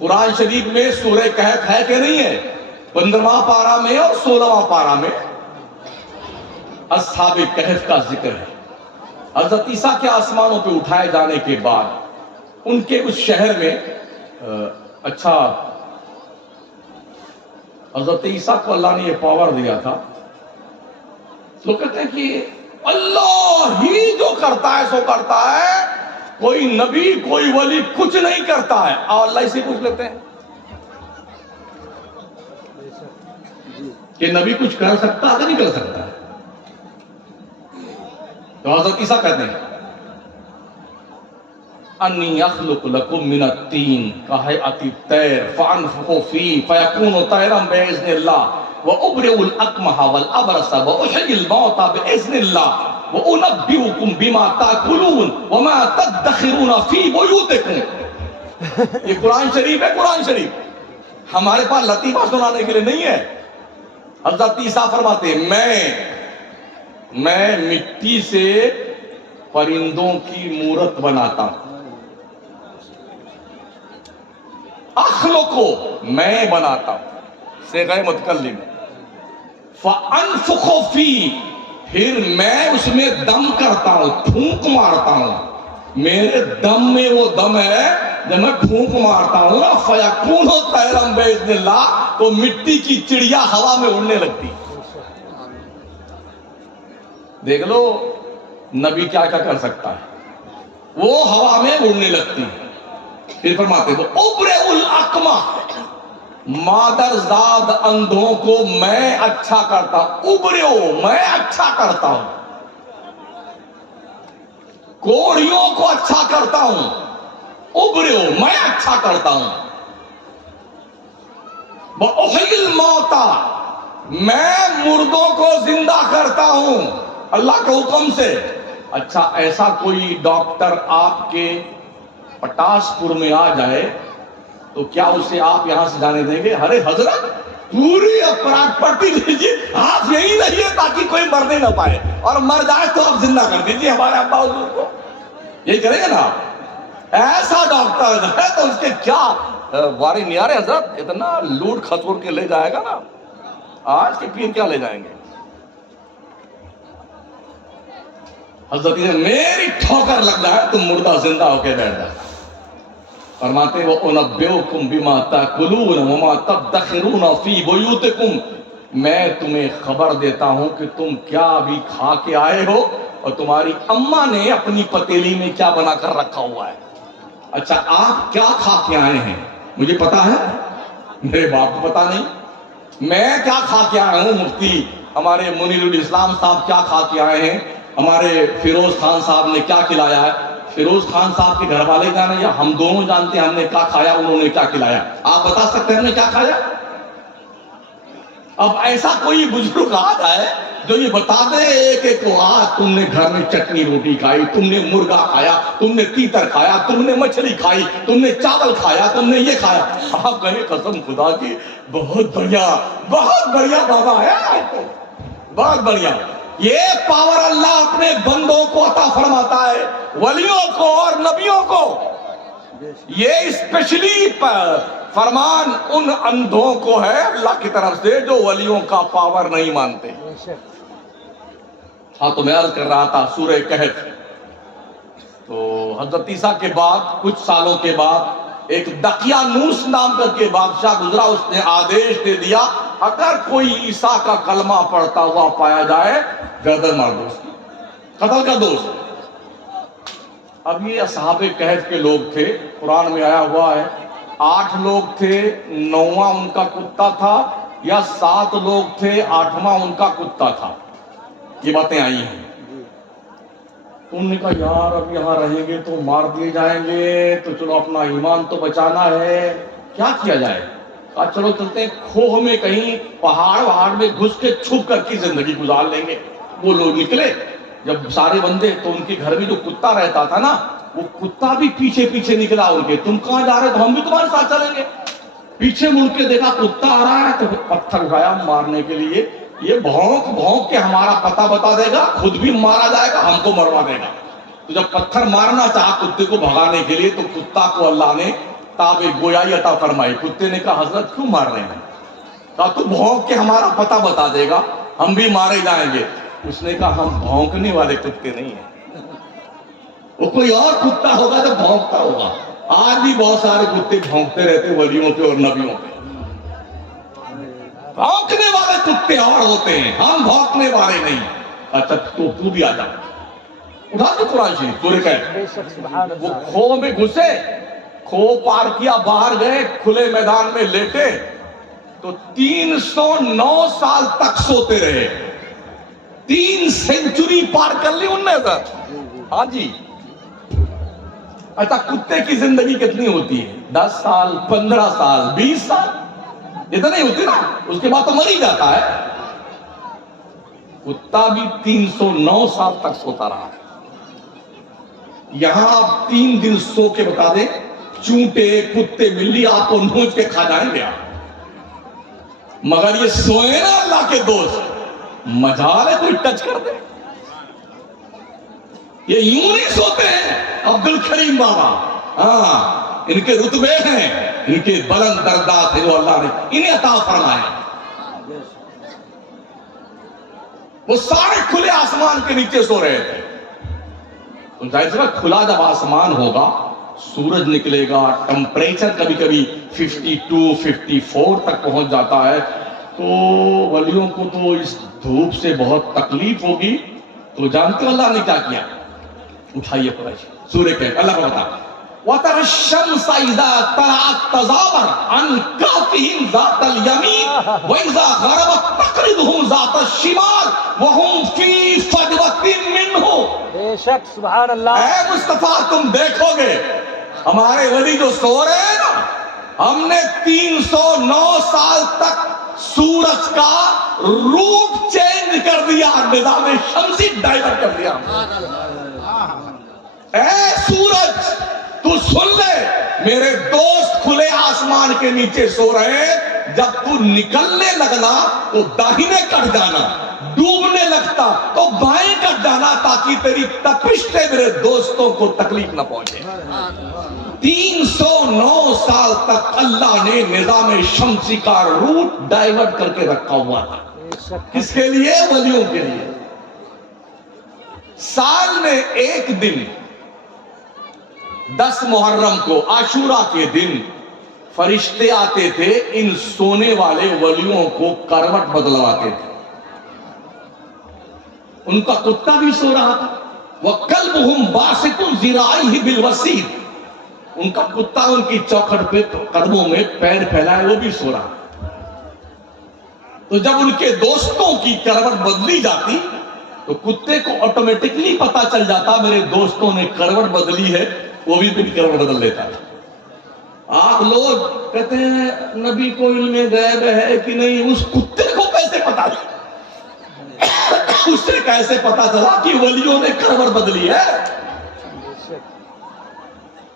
قرآن شریف میں سورہ کہف ہے کہ نہیں ہے؟ 15واں پارہ میں اور 16واں پارہ میں اصحاب کہف کا ذکر ہے۔ حضرت عیسیٰ کے آسمانوں پہ اٹھائے جانے کے بعد ان کے اس شہر میں اچھا حضرت عیسیٰ کو اللہ نے یہ پاور دیا تھا، تو کہتے ہیں کہ اللہ ہی جو کرتا ہے سو کرتا ہے، کوئی نبی کوئی ولی کچھ نہیں کرتا ہے۔ اللہ اسے پوچھ لیتے ہیں کہ نبی کچھ کر سکتا ہے کہ نہیں کر سکتا ہے؟ تو حضرت عیسیٰ کہتے ہیں انی اخلق لکم من الطین کہیئۃ الطیر فانفخ فیہ فیکون طیرا باذن اللہ وابرئ الاکمہ والابرص واحیی الموتى باذن اللہ وانبئکم بما تاکلون وما تدخرون فی بیوتکم۔ یہ قرآن شریف ہے، قرآن شریف ہمارے پاس لطیفہ سنانے کے لیے نہیں ہے۔ حضرت عیسیٰ فرماتے ہیں میں مٹی سے پرندوں کی مورت بناتا ہوں، اخلقو میں بناتا ہوں، صیغہ متکلم، فانفخ فی پھر میں اس میں دم کرتا ہوں، پھونک مارتا ہوں، میرے دم میں وہ دم ہے جب میں پھونک مارتا ہوں نا، فیکون طیرا باذن اللہ، تو مٹی کی چڑیا ہوا میں اڑنے لگتی۔ دیکھ لو نبی کیا کیا کر سکتا ہے، وہ ہوا میں اڑنے لگتی۔ پھر فرماتے ہیں ابرئ الاکمہ، مادر زاد اندھوں کو میں اچھا کرتا ہوں، ابرئ میں اچھا کرتا ہوں، کوڑیوں کو اچھا کرتا ہوں، ابرئ میں اچھا کرتا ہوں، واحیی الموتى میں مردوں کو زندہ کرتا ہوں اللہ کے حکم سے۔ اچھا ایسا کوئی ڈاکٹر آپ کے پٹاس پور میں آ جائے تو کیا اسے آپ یہاں سے جانے دیں گے؟ ارے حضرت پوری پراپرٹی لیجیے، آپ یہی رہیے تاکہ کوئی مرنے نہ پائے، اور مر جائے تو آپ زندہ کر دیجیے ہمارے ابا حضور کو، یہی کریں گے نا آپ؟ ایسا ڈاکٹر ہے تو اس کے کیا واری نہیں آ رہے حضرت، اتنا لوٹ کھسور کے لے جائے گا نا، آج کے پیر کیا لے جائیں گے؟ حضرت نے میری ٹھوکر لگ جائے تم مردہ زندہ ہو کے بیٹھ جائے۔ فرماتے وہ انبئکم بما تاکلون وما تدخرون فی بیوتکم، میں تمہیں خبر دیتا ہوں کہ تم کیا ابھی کھا کے آئے ہو اور تمہاری اماں نے اپنی پتیلی میں کیا بنا کر رکھا ہوا ہے۔ اچھا آپ کیا کھا کے آئے ہیں مجھے پتا ہے، میرے باپ کو پتا نہیں، میں کیا کھا کے آیا ہوں، مفتی ہمارے منیر الاسلام صاحب کیا کھا کے آئے ہیں، ہمارے فیروز خان صاحب نے کیا کھلایا ہے، فیروز خان صاحب کے گھر والے جانے یا ہم دونوں جانتے ہیں ہم نے کیا کھایا، انہوں نے کیا کھلایا، آپ بتا سکتے ہیں ہم نے کیا کھایا؟ اب ایسا کوئی بزرگ آ جائے جو یہ بتا دے ایک ایک کو، آج تم نے گھر میں چٹنی روٹی کھائی، تم نے مرغا کھایا، تم نے تیتر کھایا، تم نے مچھلی کھائی، تم نے چاول کھایا، تم نے یہ کھایا، آپ کہیں قسم خدا کی بہت بڑھیا بابا ہے، بہت بڑھیا۔ یہ پاور اللہ اپنے بندوں کو عطا فرماتا ہے، ولیوں کو اور نبیوں کو۔ یہ اسپیشلی فرمان ان اندھوں کو ہے اللہ کی طرف سے جو ولیوں کا پاور نہیں مانتے۔ ہاں تو میں عرض کر رہا تھا سورہ کہف، تو حضرت عیسیٰ کے بعد کچھ سالوں کے بعد ایک دقیانوس نام کر کے بادشاہ گزرا، اس نے آدیش دے دیا اگر کوئی عیسیٰ کا کلمہ پڑھتا ہوا پایا جائے گردن مار دو، اس کی قتل کا دوست۔ اب یہ اصحاب کہف کے لوگ تھے، قرآن میں آیا ہوا ہے 8 لوگ تھے، 9واں ان کا کتا تھا، یا 7 لوگ تھے 8واں ان کا کتا تھا، یہ باتیں آئی ہیں۔ انہوں نے کہا یار اب یہاں رہیں گے تو مار دیے جائیں گے، تو چلو اپنا ایمان تو بچانا ہے، کیا کیا جائے؟ کہا چلو چلتے ہیں کھوہ میں کہیں پہاڑ میں گھس کے چھپ کر کی زندگی گزار لیں گے۔ وہ لوگ نکلے، جب سارے بندے تو ان کے گھر میں جو کتا رہتا تھا نا، وہ کتا بھی پیچھے نکلا ان کے، تم کہاں جا رہے تو ہم بھی تمہارے ساتھ چلیں گے۔ پیچھے مڑ کے دیکھا کتا آ رہا ہے تو پتھر اٹھایا مارنے کے لیے، یہ بھونک کے ہمارا پتہ بتا دے گا، خود بھی مارا جائے گا، ہم کو مروا دے گا۔ تو جب پتھر مارنا چاہا کتے کو بھگانے کے لیے، تو کتا کو اللہ نے تاب گویائی عطا فرمائی۔ کتے نے کہا حضرت کیوں مار رہے ہیں؟ کہا تو بھونک کے ہمارا پتہ بتا دے گا ہم بھی مارے جائیں گے. اس نے کہا ہم بھونکنے والے کتے نہیں ہیں, وہ کوئی اور کتا ہوگا جو بھونکتا ہوگا. آج بھی بہت سارے کتے بھونکتے رہتے ولیوں پہ اور نبیوں پہ. بھونکنے والے کتے اور ہوتے ہیں, ہم بھونکنے والے نہیں. اچھا تو بھی آ جا, اٹھا کے قرآن شریف سورہ کہف. بے شک سبحان وہ اللہ. کھو میں گھسے, کھو پار کیا, باہر گئے, کھلے میدان میں لیٹے تو 309 سال تک سوتے رہے. 3 سینچری پار کر لی انہوں نے سر. ہاں جی. اچھا کتے کی زندگی کتنی ہوتی ہے؟ 10 سال, 15 سال, 20 سال, اتنا نہیں ہوتی نا, اس کے بعد تو مر ہی جاتا ہے. کتا بھی 309 سال تک سوتا رہا. یہاں آپ 3 دن سو کے بتا دیں, چونٹے کتے بلی آپ کو نوچ کے کھا جائیں گے آپ. مگر یہ سوئے نا اللہ کے دوست, مجال ہے کوئی ٹچ کر دے. یہ یوں نہیں سوتے ہیں عبد الکریم بابا, ہاں ان کے رتبے ہیں, ان کے بلند درجات ہیں جو اللہ نے انہیں عطا فرمائے. وہ سارے کھلے آسمان کے نیچے سو رہے تھے. تو ظاہر سی بات, کھلا جب آسمان ہوگا, سورج نکلے گا, ٹمپریچر کبھی کبھی 52, 54 تک پہنچ جاتا ہے, تو ولیوں کو تو اس دھوپ سے بہت تکلیف ہوگی. تو جانتے ہو اللہ نے کیا کیا؟ اٹھائیے قرآن سورہ کہف, اللہ کو بتا وَتَرَى الشَّمْسَ إِذَا طَلَعَتْ تَزَاوَرُ عَنْ كَهْفِهِمْ ذَاتَ الْيَمِينِ وَإِذَا غَرَبَتْ تَقْرِضُهُمْ ذَاتَ الشِّمَالِ وَهُمْ فِي فَجْوَةٍ مِّنْهُ. بے شک سبحان اللہ. اے مصطفیٰ تم دیکھو گے ہمارے ولی جو سو رہے ہیں نا, ہم نے 309 سال تک سورج کا روٹ چینج کر دیا, نظام شمسی ڈائیورٹ کر دیا. اے سورج تو سن لے, میرے دوست کھلے آسمان کے نیچے سو رہے ہیں, جب تو نکلنے لگنا تو داہنے کٹ جانا, ڈوبنے لگتا تو بائیں کٹ جانا, تاکہ تیری تپش سے میرے دوستوں کو تکلیف نہ پہنچے. 309 سال تک اللہ نے نظام شمسی کا روٹ ڈائیورٹ کر کے رکھا ہوا تھا. کس کے لیے؟ ولیوں کے لیے. سال میں ایک دن 10 محرم کو عاشورہ کے دن فرشتے آتے تھے, ان سونے والے ولیوں کو کروٹ بدلواتے تھے. ان کا کتا بھی سو رہا تھا. وَقَلْبُهُمْ بَاسِطٌ ذِرَاعِهِ بِالْوَسِيدِ, ان کا کتا ان کی چوکھٹ پہ قدموں میں پیر پھیلائے, وہ بھی سو رہا. تو جب ان کے دوستوں کی کروٹ بدلی جاتی تو کتے کو آٹومیٹکلی پتا چل جاتا میرے دوستوں نے کروٹ بدلی ہے, وہ بھی پھر کروٹ بدل لیتا تھا. آپ لوگ کہتے ہیں نبی کو علم غیب ہے کہ نہیں, اس کتے کو کیسے پتا چلا؟ اس سے کیسے پتا چلا کہ ولیوں نے کروٹ بدلی ہے؟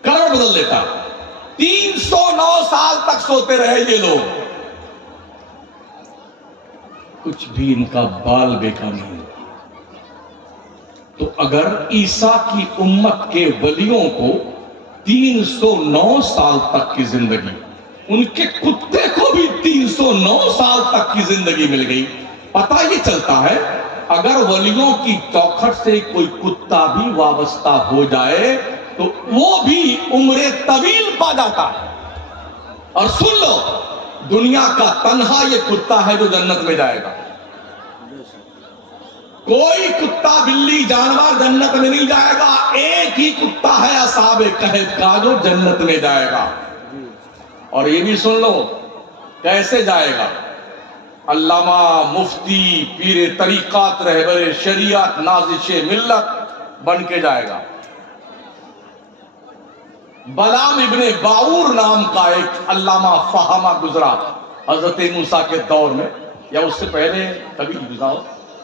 کروٹ بدل لیتا. 309 سال تک سوتے رہے یہ لوگ, کچھ بھی ان کا بال بیکا نہیں. تو اگر عیسیٰ کی امت کے ولیوں کو 309 سال تک کی زندگی, ان کے کتے کو بھی 309 سال تک کی زندگی مل گئی, پتہ یہ چلتا ہے اگر ولیوں کی چوکھٹ سے کوئی کتا بھی وابستہ ہو جائے تو وہ بھی عمر طویل پا جاتا ہے. اور سن لو, دنیا کا تنہا یہ کتا ہے جو جنت میں جائے گا. کوئی کتا بلی جانور جنت میں نہیں جائے گا, ایک ہی کتا ہے اصحاب کہف کا جو جنت میں جائے گا. اور یہ بھی سن لو کیسے جائے گا. علامہ, مفتی, پیر طریقات, رہبر شریعت, نازش ملت بن کے جائے گا. بلام ابن باور نام کا ایک علامہ فہامہ گزرا حضرت موسیٰ کے دور میں, یا اس سے پہلے کبھی گزرا,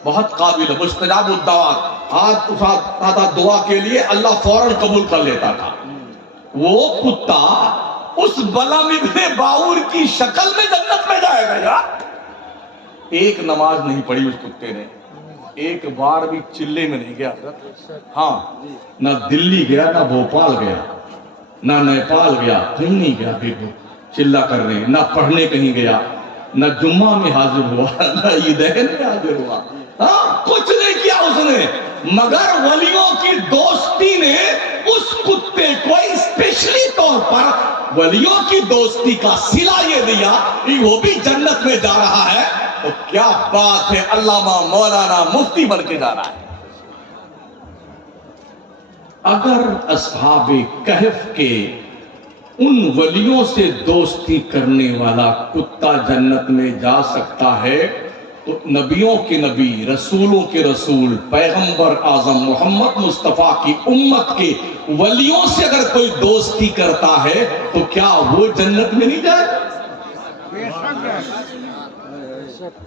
بہت قابل, مستجاب الدعوات, ہاتھ اٹھاتا تھا دعا کے لیے, اللہ فوراً قبول کر لیتا تھا. وہ کتا اس بلام ابن باور کی شکل میں جنت میں جائے گا یار. ایک نماز نہیں پڑھی اس کتے نے, ایک بار بھی چلے میں نہیں گیا. ہاں, نہ دلی گیا, نہ بھوپال گیا, نہ نیپال گیا, کہیں نہیں گیا چلہ کرنے, نہ پڑھنے کہیں گیا. نہ جمعہ میں حاضر ہوا نہ عیدین میں حاضر ہوا. ہاں کچھ نہیں کیا اس نے, مگر ولیوں کی دوستی نے اس کتے کو اسپیشلی طور پر ولیوں کی دوستی کا صلہ یہ دیا کہ وہ بھی جنت میں جا رہا ہے. تو کیا بات ہے, علامہ مولانا مفتی بن کے جا رہا ہے. اگر اصحاب کہف کے ان ولیوں سے دوستی کرنے والا کتا جنت میں جا سکتا ہے تو نبیوں کے نبی, رسولوں کے رسول, پیغمبر اعظم محمد مصطفیٰ کی امت کے ولیوں سے اگر کوئی دوستی کرتا ہے تو کیا وہ جنت میں نہیں جائے؟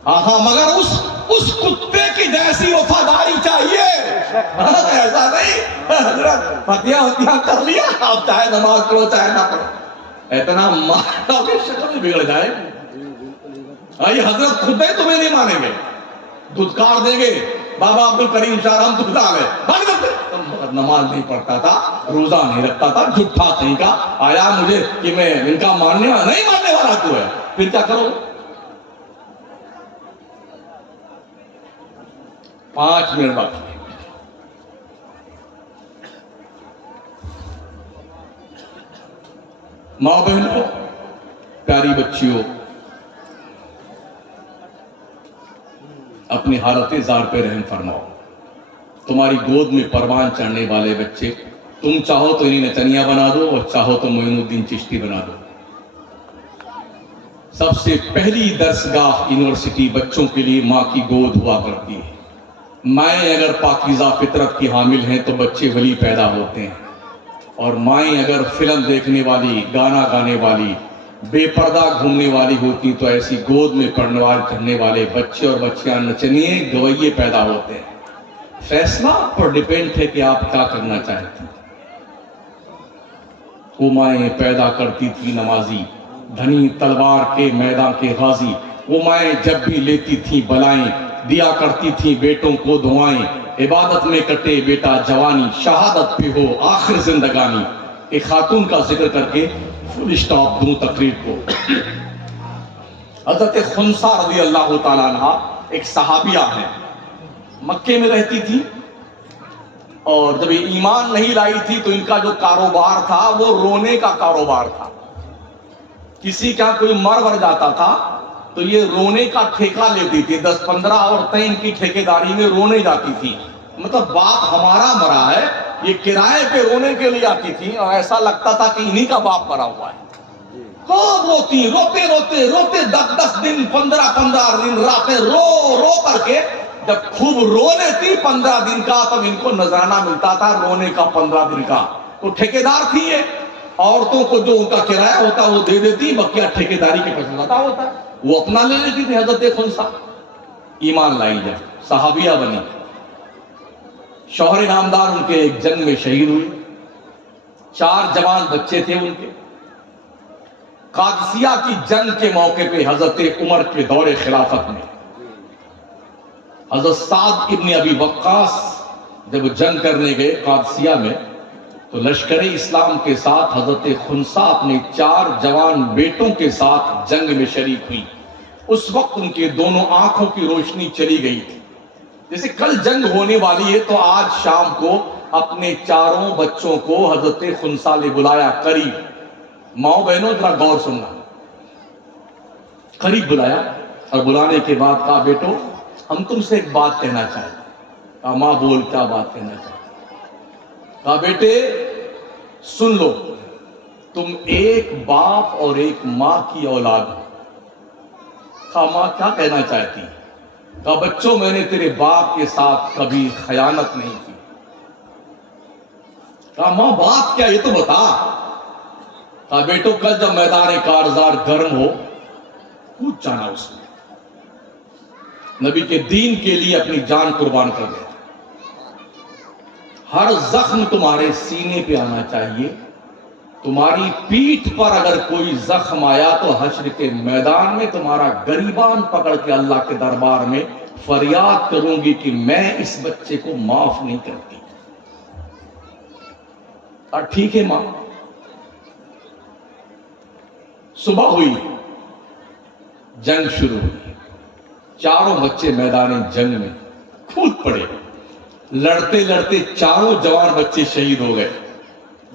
ہاں مگر اس کتے کی جیسی وفاداری چاہیے. ایسا نہیں حضرت فتح کر لیا, آپ چاہے نماز پڑھو چاہے نہ پڑھو, اتنا مارا کہ شکل بگڑ جائے. یہ حضرت خود ہے تمہیں نہیں مانیں گے, دھتکار دیں گے. بابا عبد الکریم شاہ رحمۃ اللہ علیہ نماز نہیں پڑھتا تھا, روزہ نہیں رکھتا تھا, جھوٹا کہیں کا, آیا مجھے کہ میں ان کا ماننے والا نہیں, ماننے والا تو ہے, پھر کیا کرو؟ 5 منٹ بعد ماں بہنوں, پیاری بچیوں, اپنی حالت زار پہ رحم فرماؤ. تمہاری گود میں پروان چڑھنے والے بچے, تم چاہو تو انہیں نچنیا بنا دو اور چاہو تو معین الدین چشتی بنا دو. سب سے پہلی درسگاہ یونیورسٹی بچوں کے لیے ماں کی گود ہوا کرتی ہے. مائیں اگر پاکیزہ فطرت کی حامل ہیں تو بچے ولی پیدا ہوتے ہیں, اور مائیں اگر فلم دیکھنے والی, گانا گانے والی, بے پردہ گھومنے والی ہوتی تو ایسی گود میں پڑنوار کرنے والے بچے اور بچیاں نچنیے گویے پیدا ہوتے ہیں. فیصلہ آپ پر ڈیپینڈ ہے کہ آپ کیا کرنا چاہتے ہیں. وہ مائیں پیدا کرتی تھی نمازی, دھنی تلوار کے میدان کے غازی. وہ مائیں جب بھی لیتی تھی بلائیں, دیا کرتی تھی بیٹوں کو دعائیں. عبادت میں کٹے بیٹا جوانی, شہادت پہ ہو آخر زندگانی. ایک خاتون کا ذکر کر کے فل اسٹاپ دوں تقریر کو. حضرت خنسا رضی اللہ تعالیٰ عنہ ایک صحابیہ ہیں, مکے میں رہتی تھی, اور جب یہ ایمان نہیں لائی تھی تو ان کا جو کاروبار تھا وہ رونے کا کاروبار تھا. کسی کا کوئی مر جاتا تھا تو یہ رونے کا ٹھیکہ لیتی تھی. 10-15 عورتیں ان کی ٹھیکیداری میں رونے جاتی تھی. مطلب باپ ہمارا مرا ہے, یہ کرائے پہ رونے کے لیے آتی تھی, اور ایسا لگتا تھا کہ انہی کا باپ مرا ہوا ہے. خوب روتی, روتے روتے روتے 10 دن 15 دن راتیں رو کر کے جب خوب رو لیتی 15 دن کا, تب ان کو نذرانہ ملتا تھا رونے کا 15 دن کا. تو ٹھیکیدار تھی یہ, عورتوں کو جو ان کا کرایہ ہوتا وہ دے دیتی, بقیہ ٹھیکیداری کے پیسے لگا ہوتا وہ اپنا لے لیتی تھی. حضرت خنسا ایمان لائی, جب صحابیہ بنی, شوہر نامدار ان کے ایک جنگ میں شہید ہوئی. 4 جوان بچے تھے ان کے. قادسیہ کی جنگ کے موقع پہ حضرت عمر کے دور خلافت میں حضرت سعد ابن ابی وقاص جب جنگ کرنے گئے قادسیہ میں, تو لشکر اسلام کے ساتھ حضرت خنسا اپنے 4 جوان بیٹوں کے ساتھ جنگ میں شریک ہوئی. اس وقت ان کے دونوں آنکھوں کی روشنی چلی گئی تھی. جیسے کل جنگ ہونے والی ہے تو آج شام کو اپنے 4 بچوں کو حضرت خنسا نے بلایا قریب. ماں بہنوں ذرا غور سننا, قریب بلایا, اور بلانے کے بعد کہا بیٹو ہم تم سے ایک بات کہنا چاہتے ہیں. کہا ماں بول, کیا بات کہنا چاہتے ہیں؟ کہا بیٹے سن لو, تم ایک باپ اور ایک ماں کی اولاد ہو. کہا ماں کیا کہنا چاہتی؟ کہا بچوں میں نے تیرے باپ کے ساتھ کبھی خیانت نہیں کی. کہا ماں بات کیا یہ تو بتا. کہا بیٹو کل جب میدان کارزار گرم ہو کود جانا اس میں, نبی کے دین کے لیے اپنی جان قربان کر دے. ہر زخم تمہارے سینے پہ آنا چاہیے. تمہاری پیٹھ پر اگر کوئی زخم آیا تو حشر کے میدان میں تمہارا گریبان پکڑ کے اللہ کے دربار میں فریاد کروں گی کہ میں اس بچے کو معاف نہیں کرتی. اور ٹھیک ہے ماں. صبح ہوئی, جنگ شروع ہوئی. چاروں بچے میدان جنگ میں کود پڑے. لڑتے لڑتے چاروں جوان بچے شہید ہو گئے,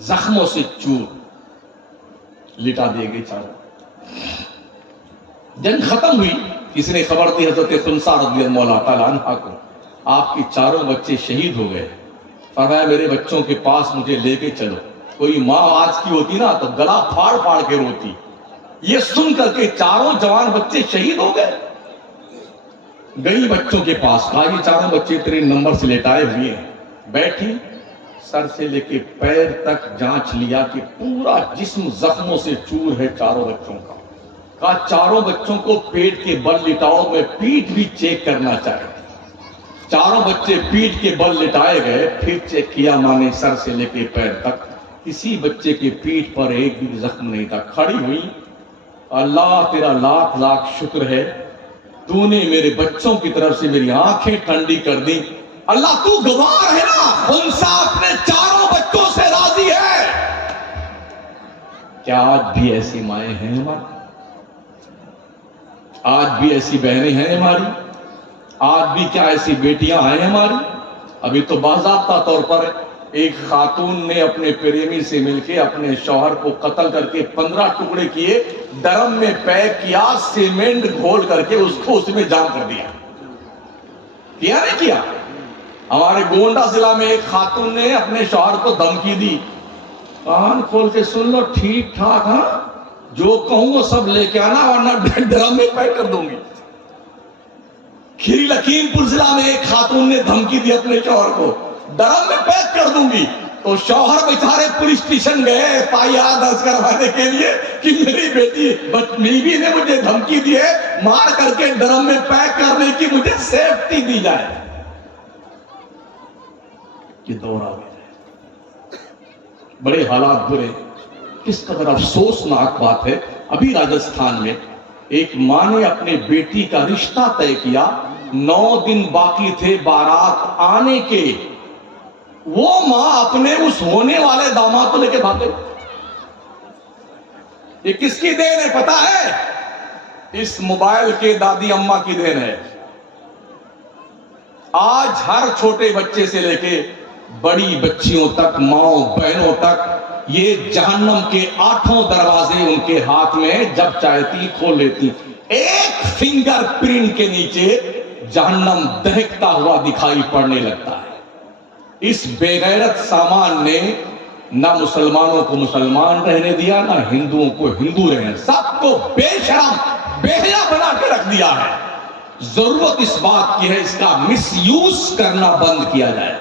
زخموں سے چور لٹا دیے گئے چاروں. جنگ ختم ہوئی. کسی نے خبر دی حضرت خنسا رضی اللہ تعالیٰ عنہ کو, آپ کے چاروں بچے شہید ہو گئے. فرمایا میرے بچوں کے پاس مجھے لے کے چلو. کوئی ماں آج کی ہوتی نا تو گلا پھاڑ پھاڑ کے روتی. یہ سن کر کے چاروں جوان بچے شہید ہو گئے. گئی بچوں کے پاس, کہا یہ چاروں بچے تیرے نمبر سے لٹائے ہوئے ہیں. بیٹھی, سر سے لے کے پیر تک جانچ لیا کہ پورا جسم زخموں سے چور ہے چاروں بچوں کا. کہا چاروں بچوں کو پیٹ کے بل لٹاؤ, میں پیٹ بھی چیک کرنا چاہتا. چاروں بچے پیٹ کے بل لٹائے گئے. پھر چیک کیا ماں نے سر سے لے کے پیر تک, کسی بچے کے پیٹ پر ایک بھی زخم نہیں تھا. کھڑی ہوئی, اللہ تیرا لاکھ لاکھ شکر ہے, تو نے میرے بچوں کی طرف سے میری آنکھیں ٹھنڈی کر دی. اللہ تو گواہ ہے نا, خنسا اپنے چاروں بچوں سے راضی ہے. کیا آج بھی ایسی مائیں ہیں ہماری؟ آج بھی ایسی بہنیں ہیں ہماری؟ آج بھی کیا ایسی بیٹیاں ہیں ہماری؟ ابھی تو باضابطہ طور پر ایک خاتون نے اپنے پریمی سے مل کے اپنے شوہر کو قتل کر کے 15 ٹکڑے کیے, ڈرم میں پیک کیا, سیمنٹ گھول کر کے اس کو اس میں جام کر دیا. کیا نہیں کیا؟ ہمارے گونڈا ضلع میں ایک خاتون نے اپنے شوہر کو دھمکی دی, کان کھول کے سن لو, ٹھیک ٹھاک ہاں, جو کہوں وہ سب لے کے آنا ورنہ ڈرم میں پیک کر دوں گی. کھیری لکھیم پور ضلع میں ایک خاتون نے دھمکی دی اپنے شوہر کو, ڈرم میں پیک کر دوں گی. تو شوہر بیچارے پولیس اسٹیشن گئے FIR درج کروانے کے لیے کہ میری بیٹی بیوی نے مجھے دھمکی دی ہے, مار کر کے ڈرم میں پیک کرنے کی مجھے سیفٹی دی جائے. یہ دور آ گیا, بڑے حالات برے. کس قدر افسوسناک بات ہے, ابھی راجستھان میں ایک ماں نے اپنے بیٹی کا رشتہ طے کیا, 9 دن باقی تھے بارات آنے کے, وہ ماں اپنے اس ہونے والے داماد کو لے کے بھاگ گئی. یہ کس کی دین ہے پتا ہے؟ اس موبائل کے دادی اماں کی دین ہے. آج ہر چھوٹے بچے سے لے کے بڑی بچیوں تک, ماؤں بہنوں تک, یہ جہنم کے 8 دروازے ان کے ہاتھ میں, جب چاہتی کھول لیتی. ایک فنگر پرنٹ کے نیچے جہنم دہکتا ہوا دکھائی پڑنے لگتا ہے. اس بے غیرت سامان نے نہ مسلمانوں کو مسلمان رہنے دیا, نہ ہندوؤں کو ہندو رہنے, سب کو بے شرم بے حیا بنا کے رکھ دیا ہے. ضرورت اس بات کی ہے اس کا مس یوز کرنا بند کیا جائے.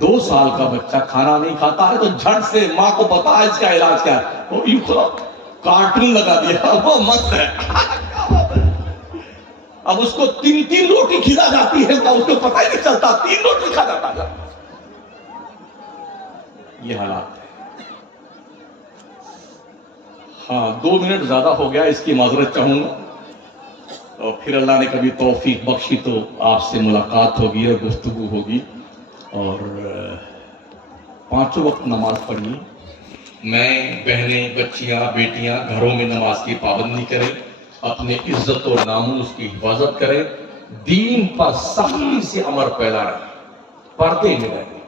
2 سال کا بچہ کھانا نہیں کھاتا ہے تو جھٹ سے ماں کو پتا ہے اس کا علاج کیا ہے, وہ یوں کھلا کارٹون لگا دیا, وہ مست ہے. اب اس کو 3 روٹی کھلا جاتی ہے تو اس کو پتہ ہی نہیں چلتا 3 روٹی کھا جاتا ہے. یہ حالات ہے. ہاں 2 منٹ زیادہ ہو گیا, اس کی معذرت چاہوں گا, اور پھر اللہ نے کبھی توفیق بخشی تو آپ سے ملاقات ہوگی اور گفتگو ہوگی. اور 5 وقت نماز پڑھیے. میں, بہنیں, بچیاں, بیٹیاں گھروں میں نماز کی پابندی کریں, اپنے عزت و ناموس کی حفاظت کریں, دین پر سختی سے عمل پیدا رہیں, پردے میں رہیں.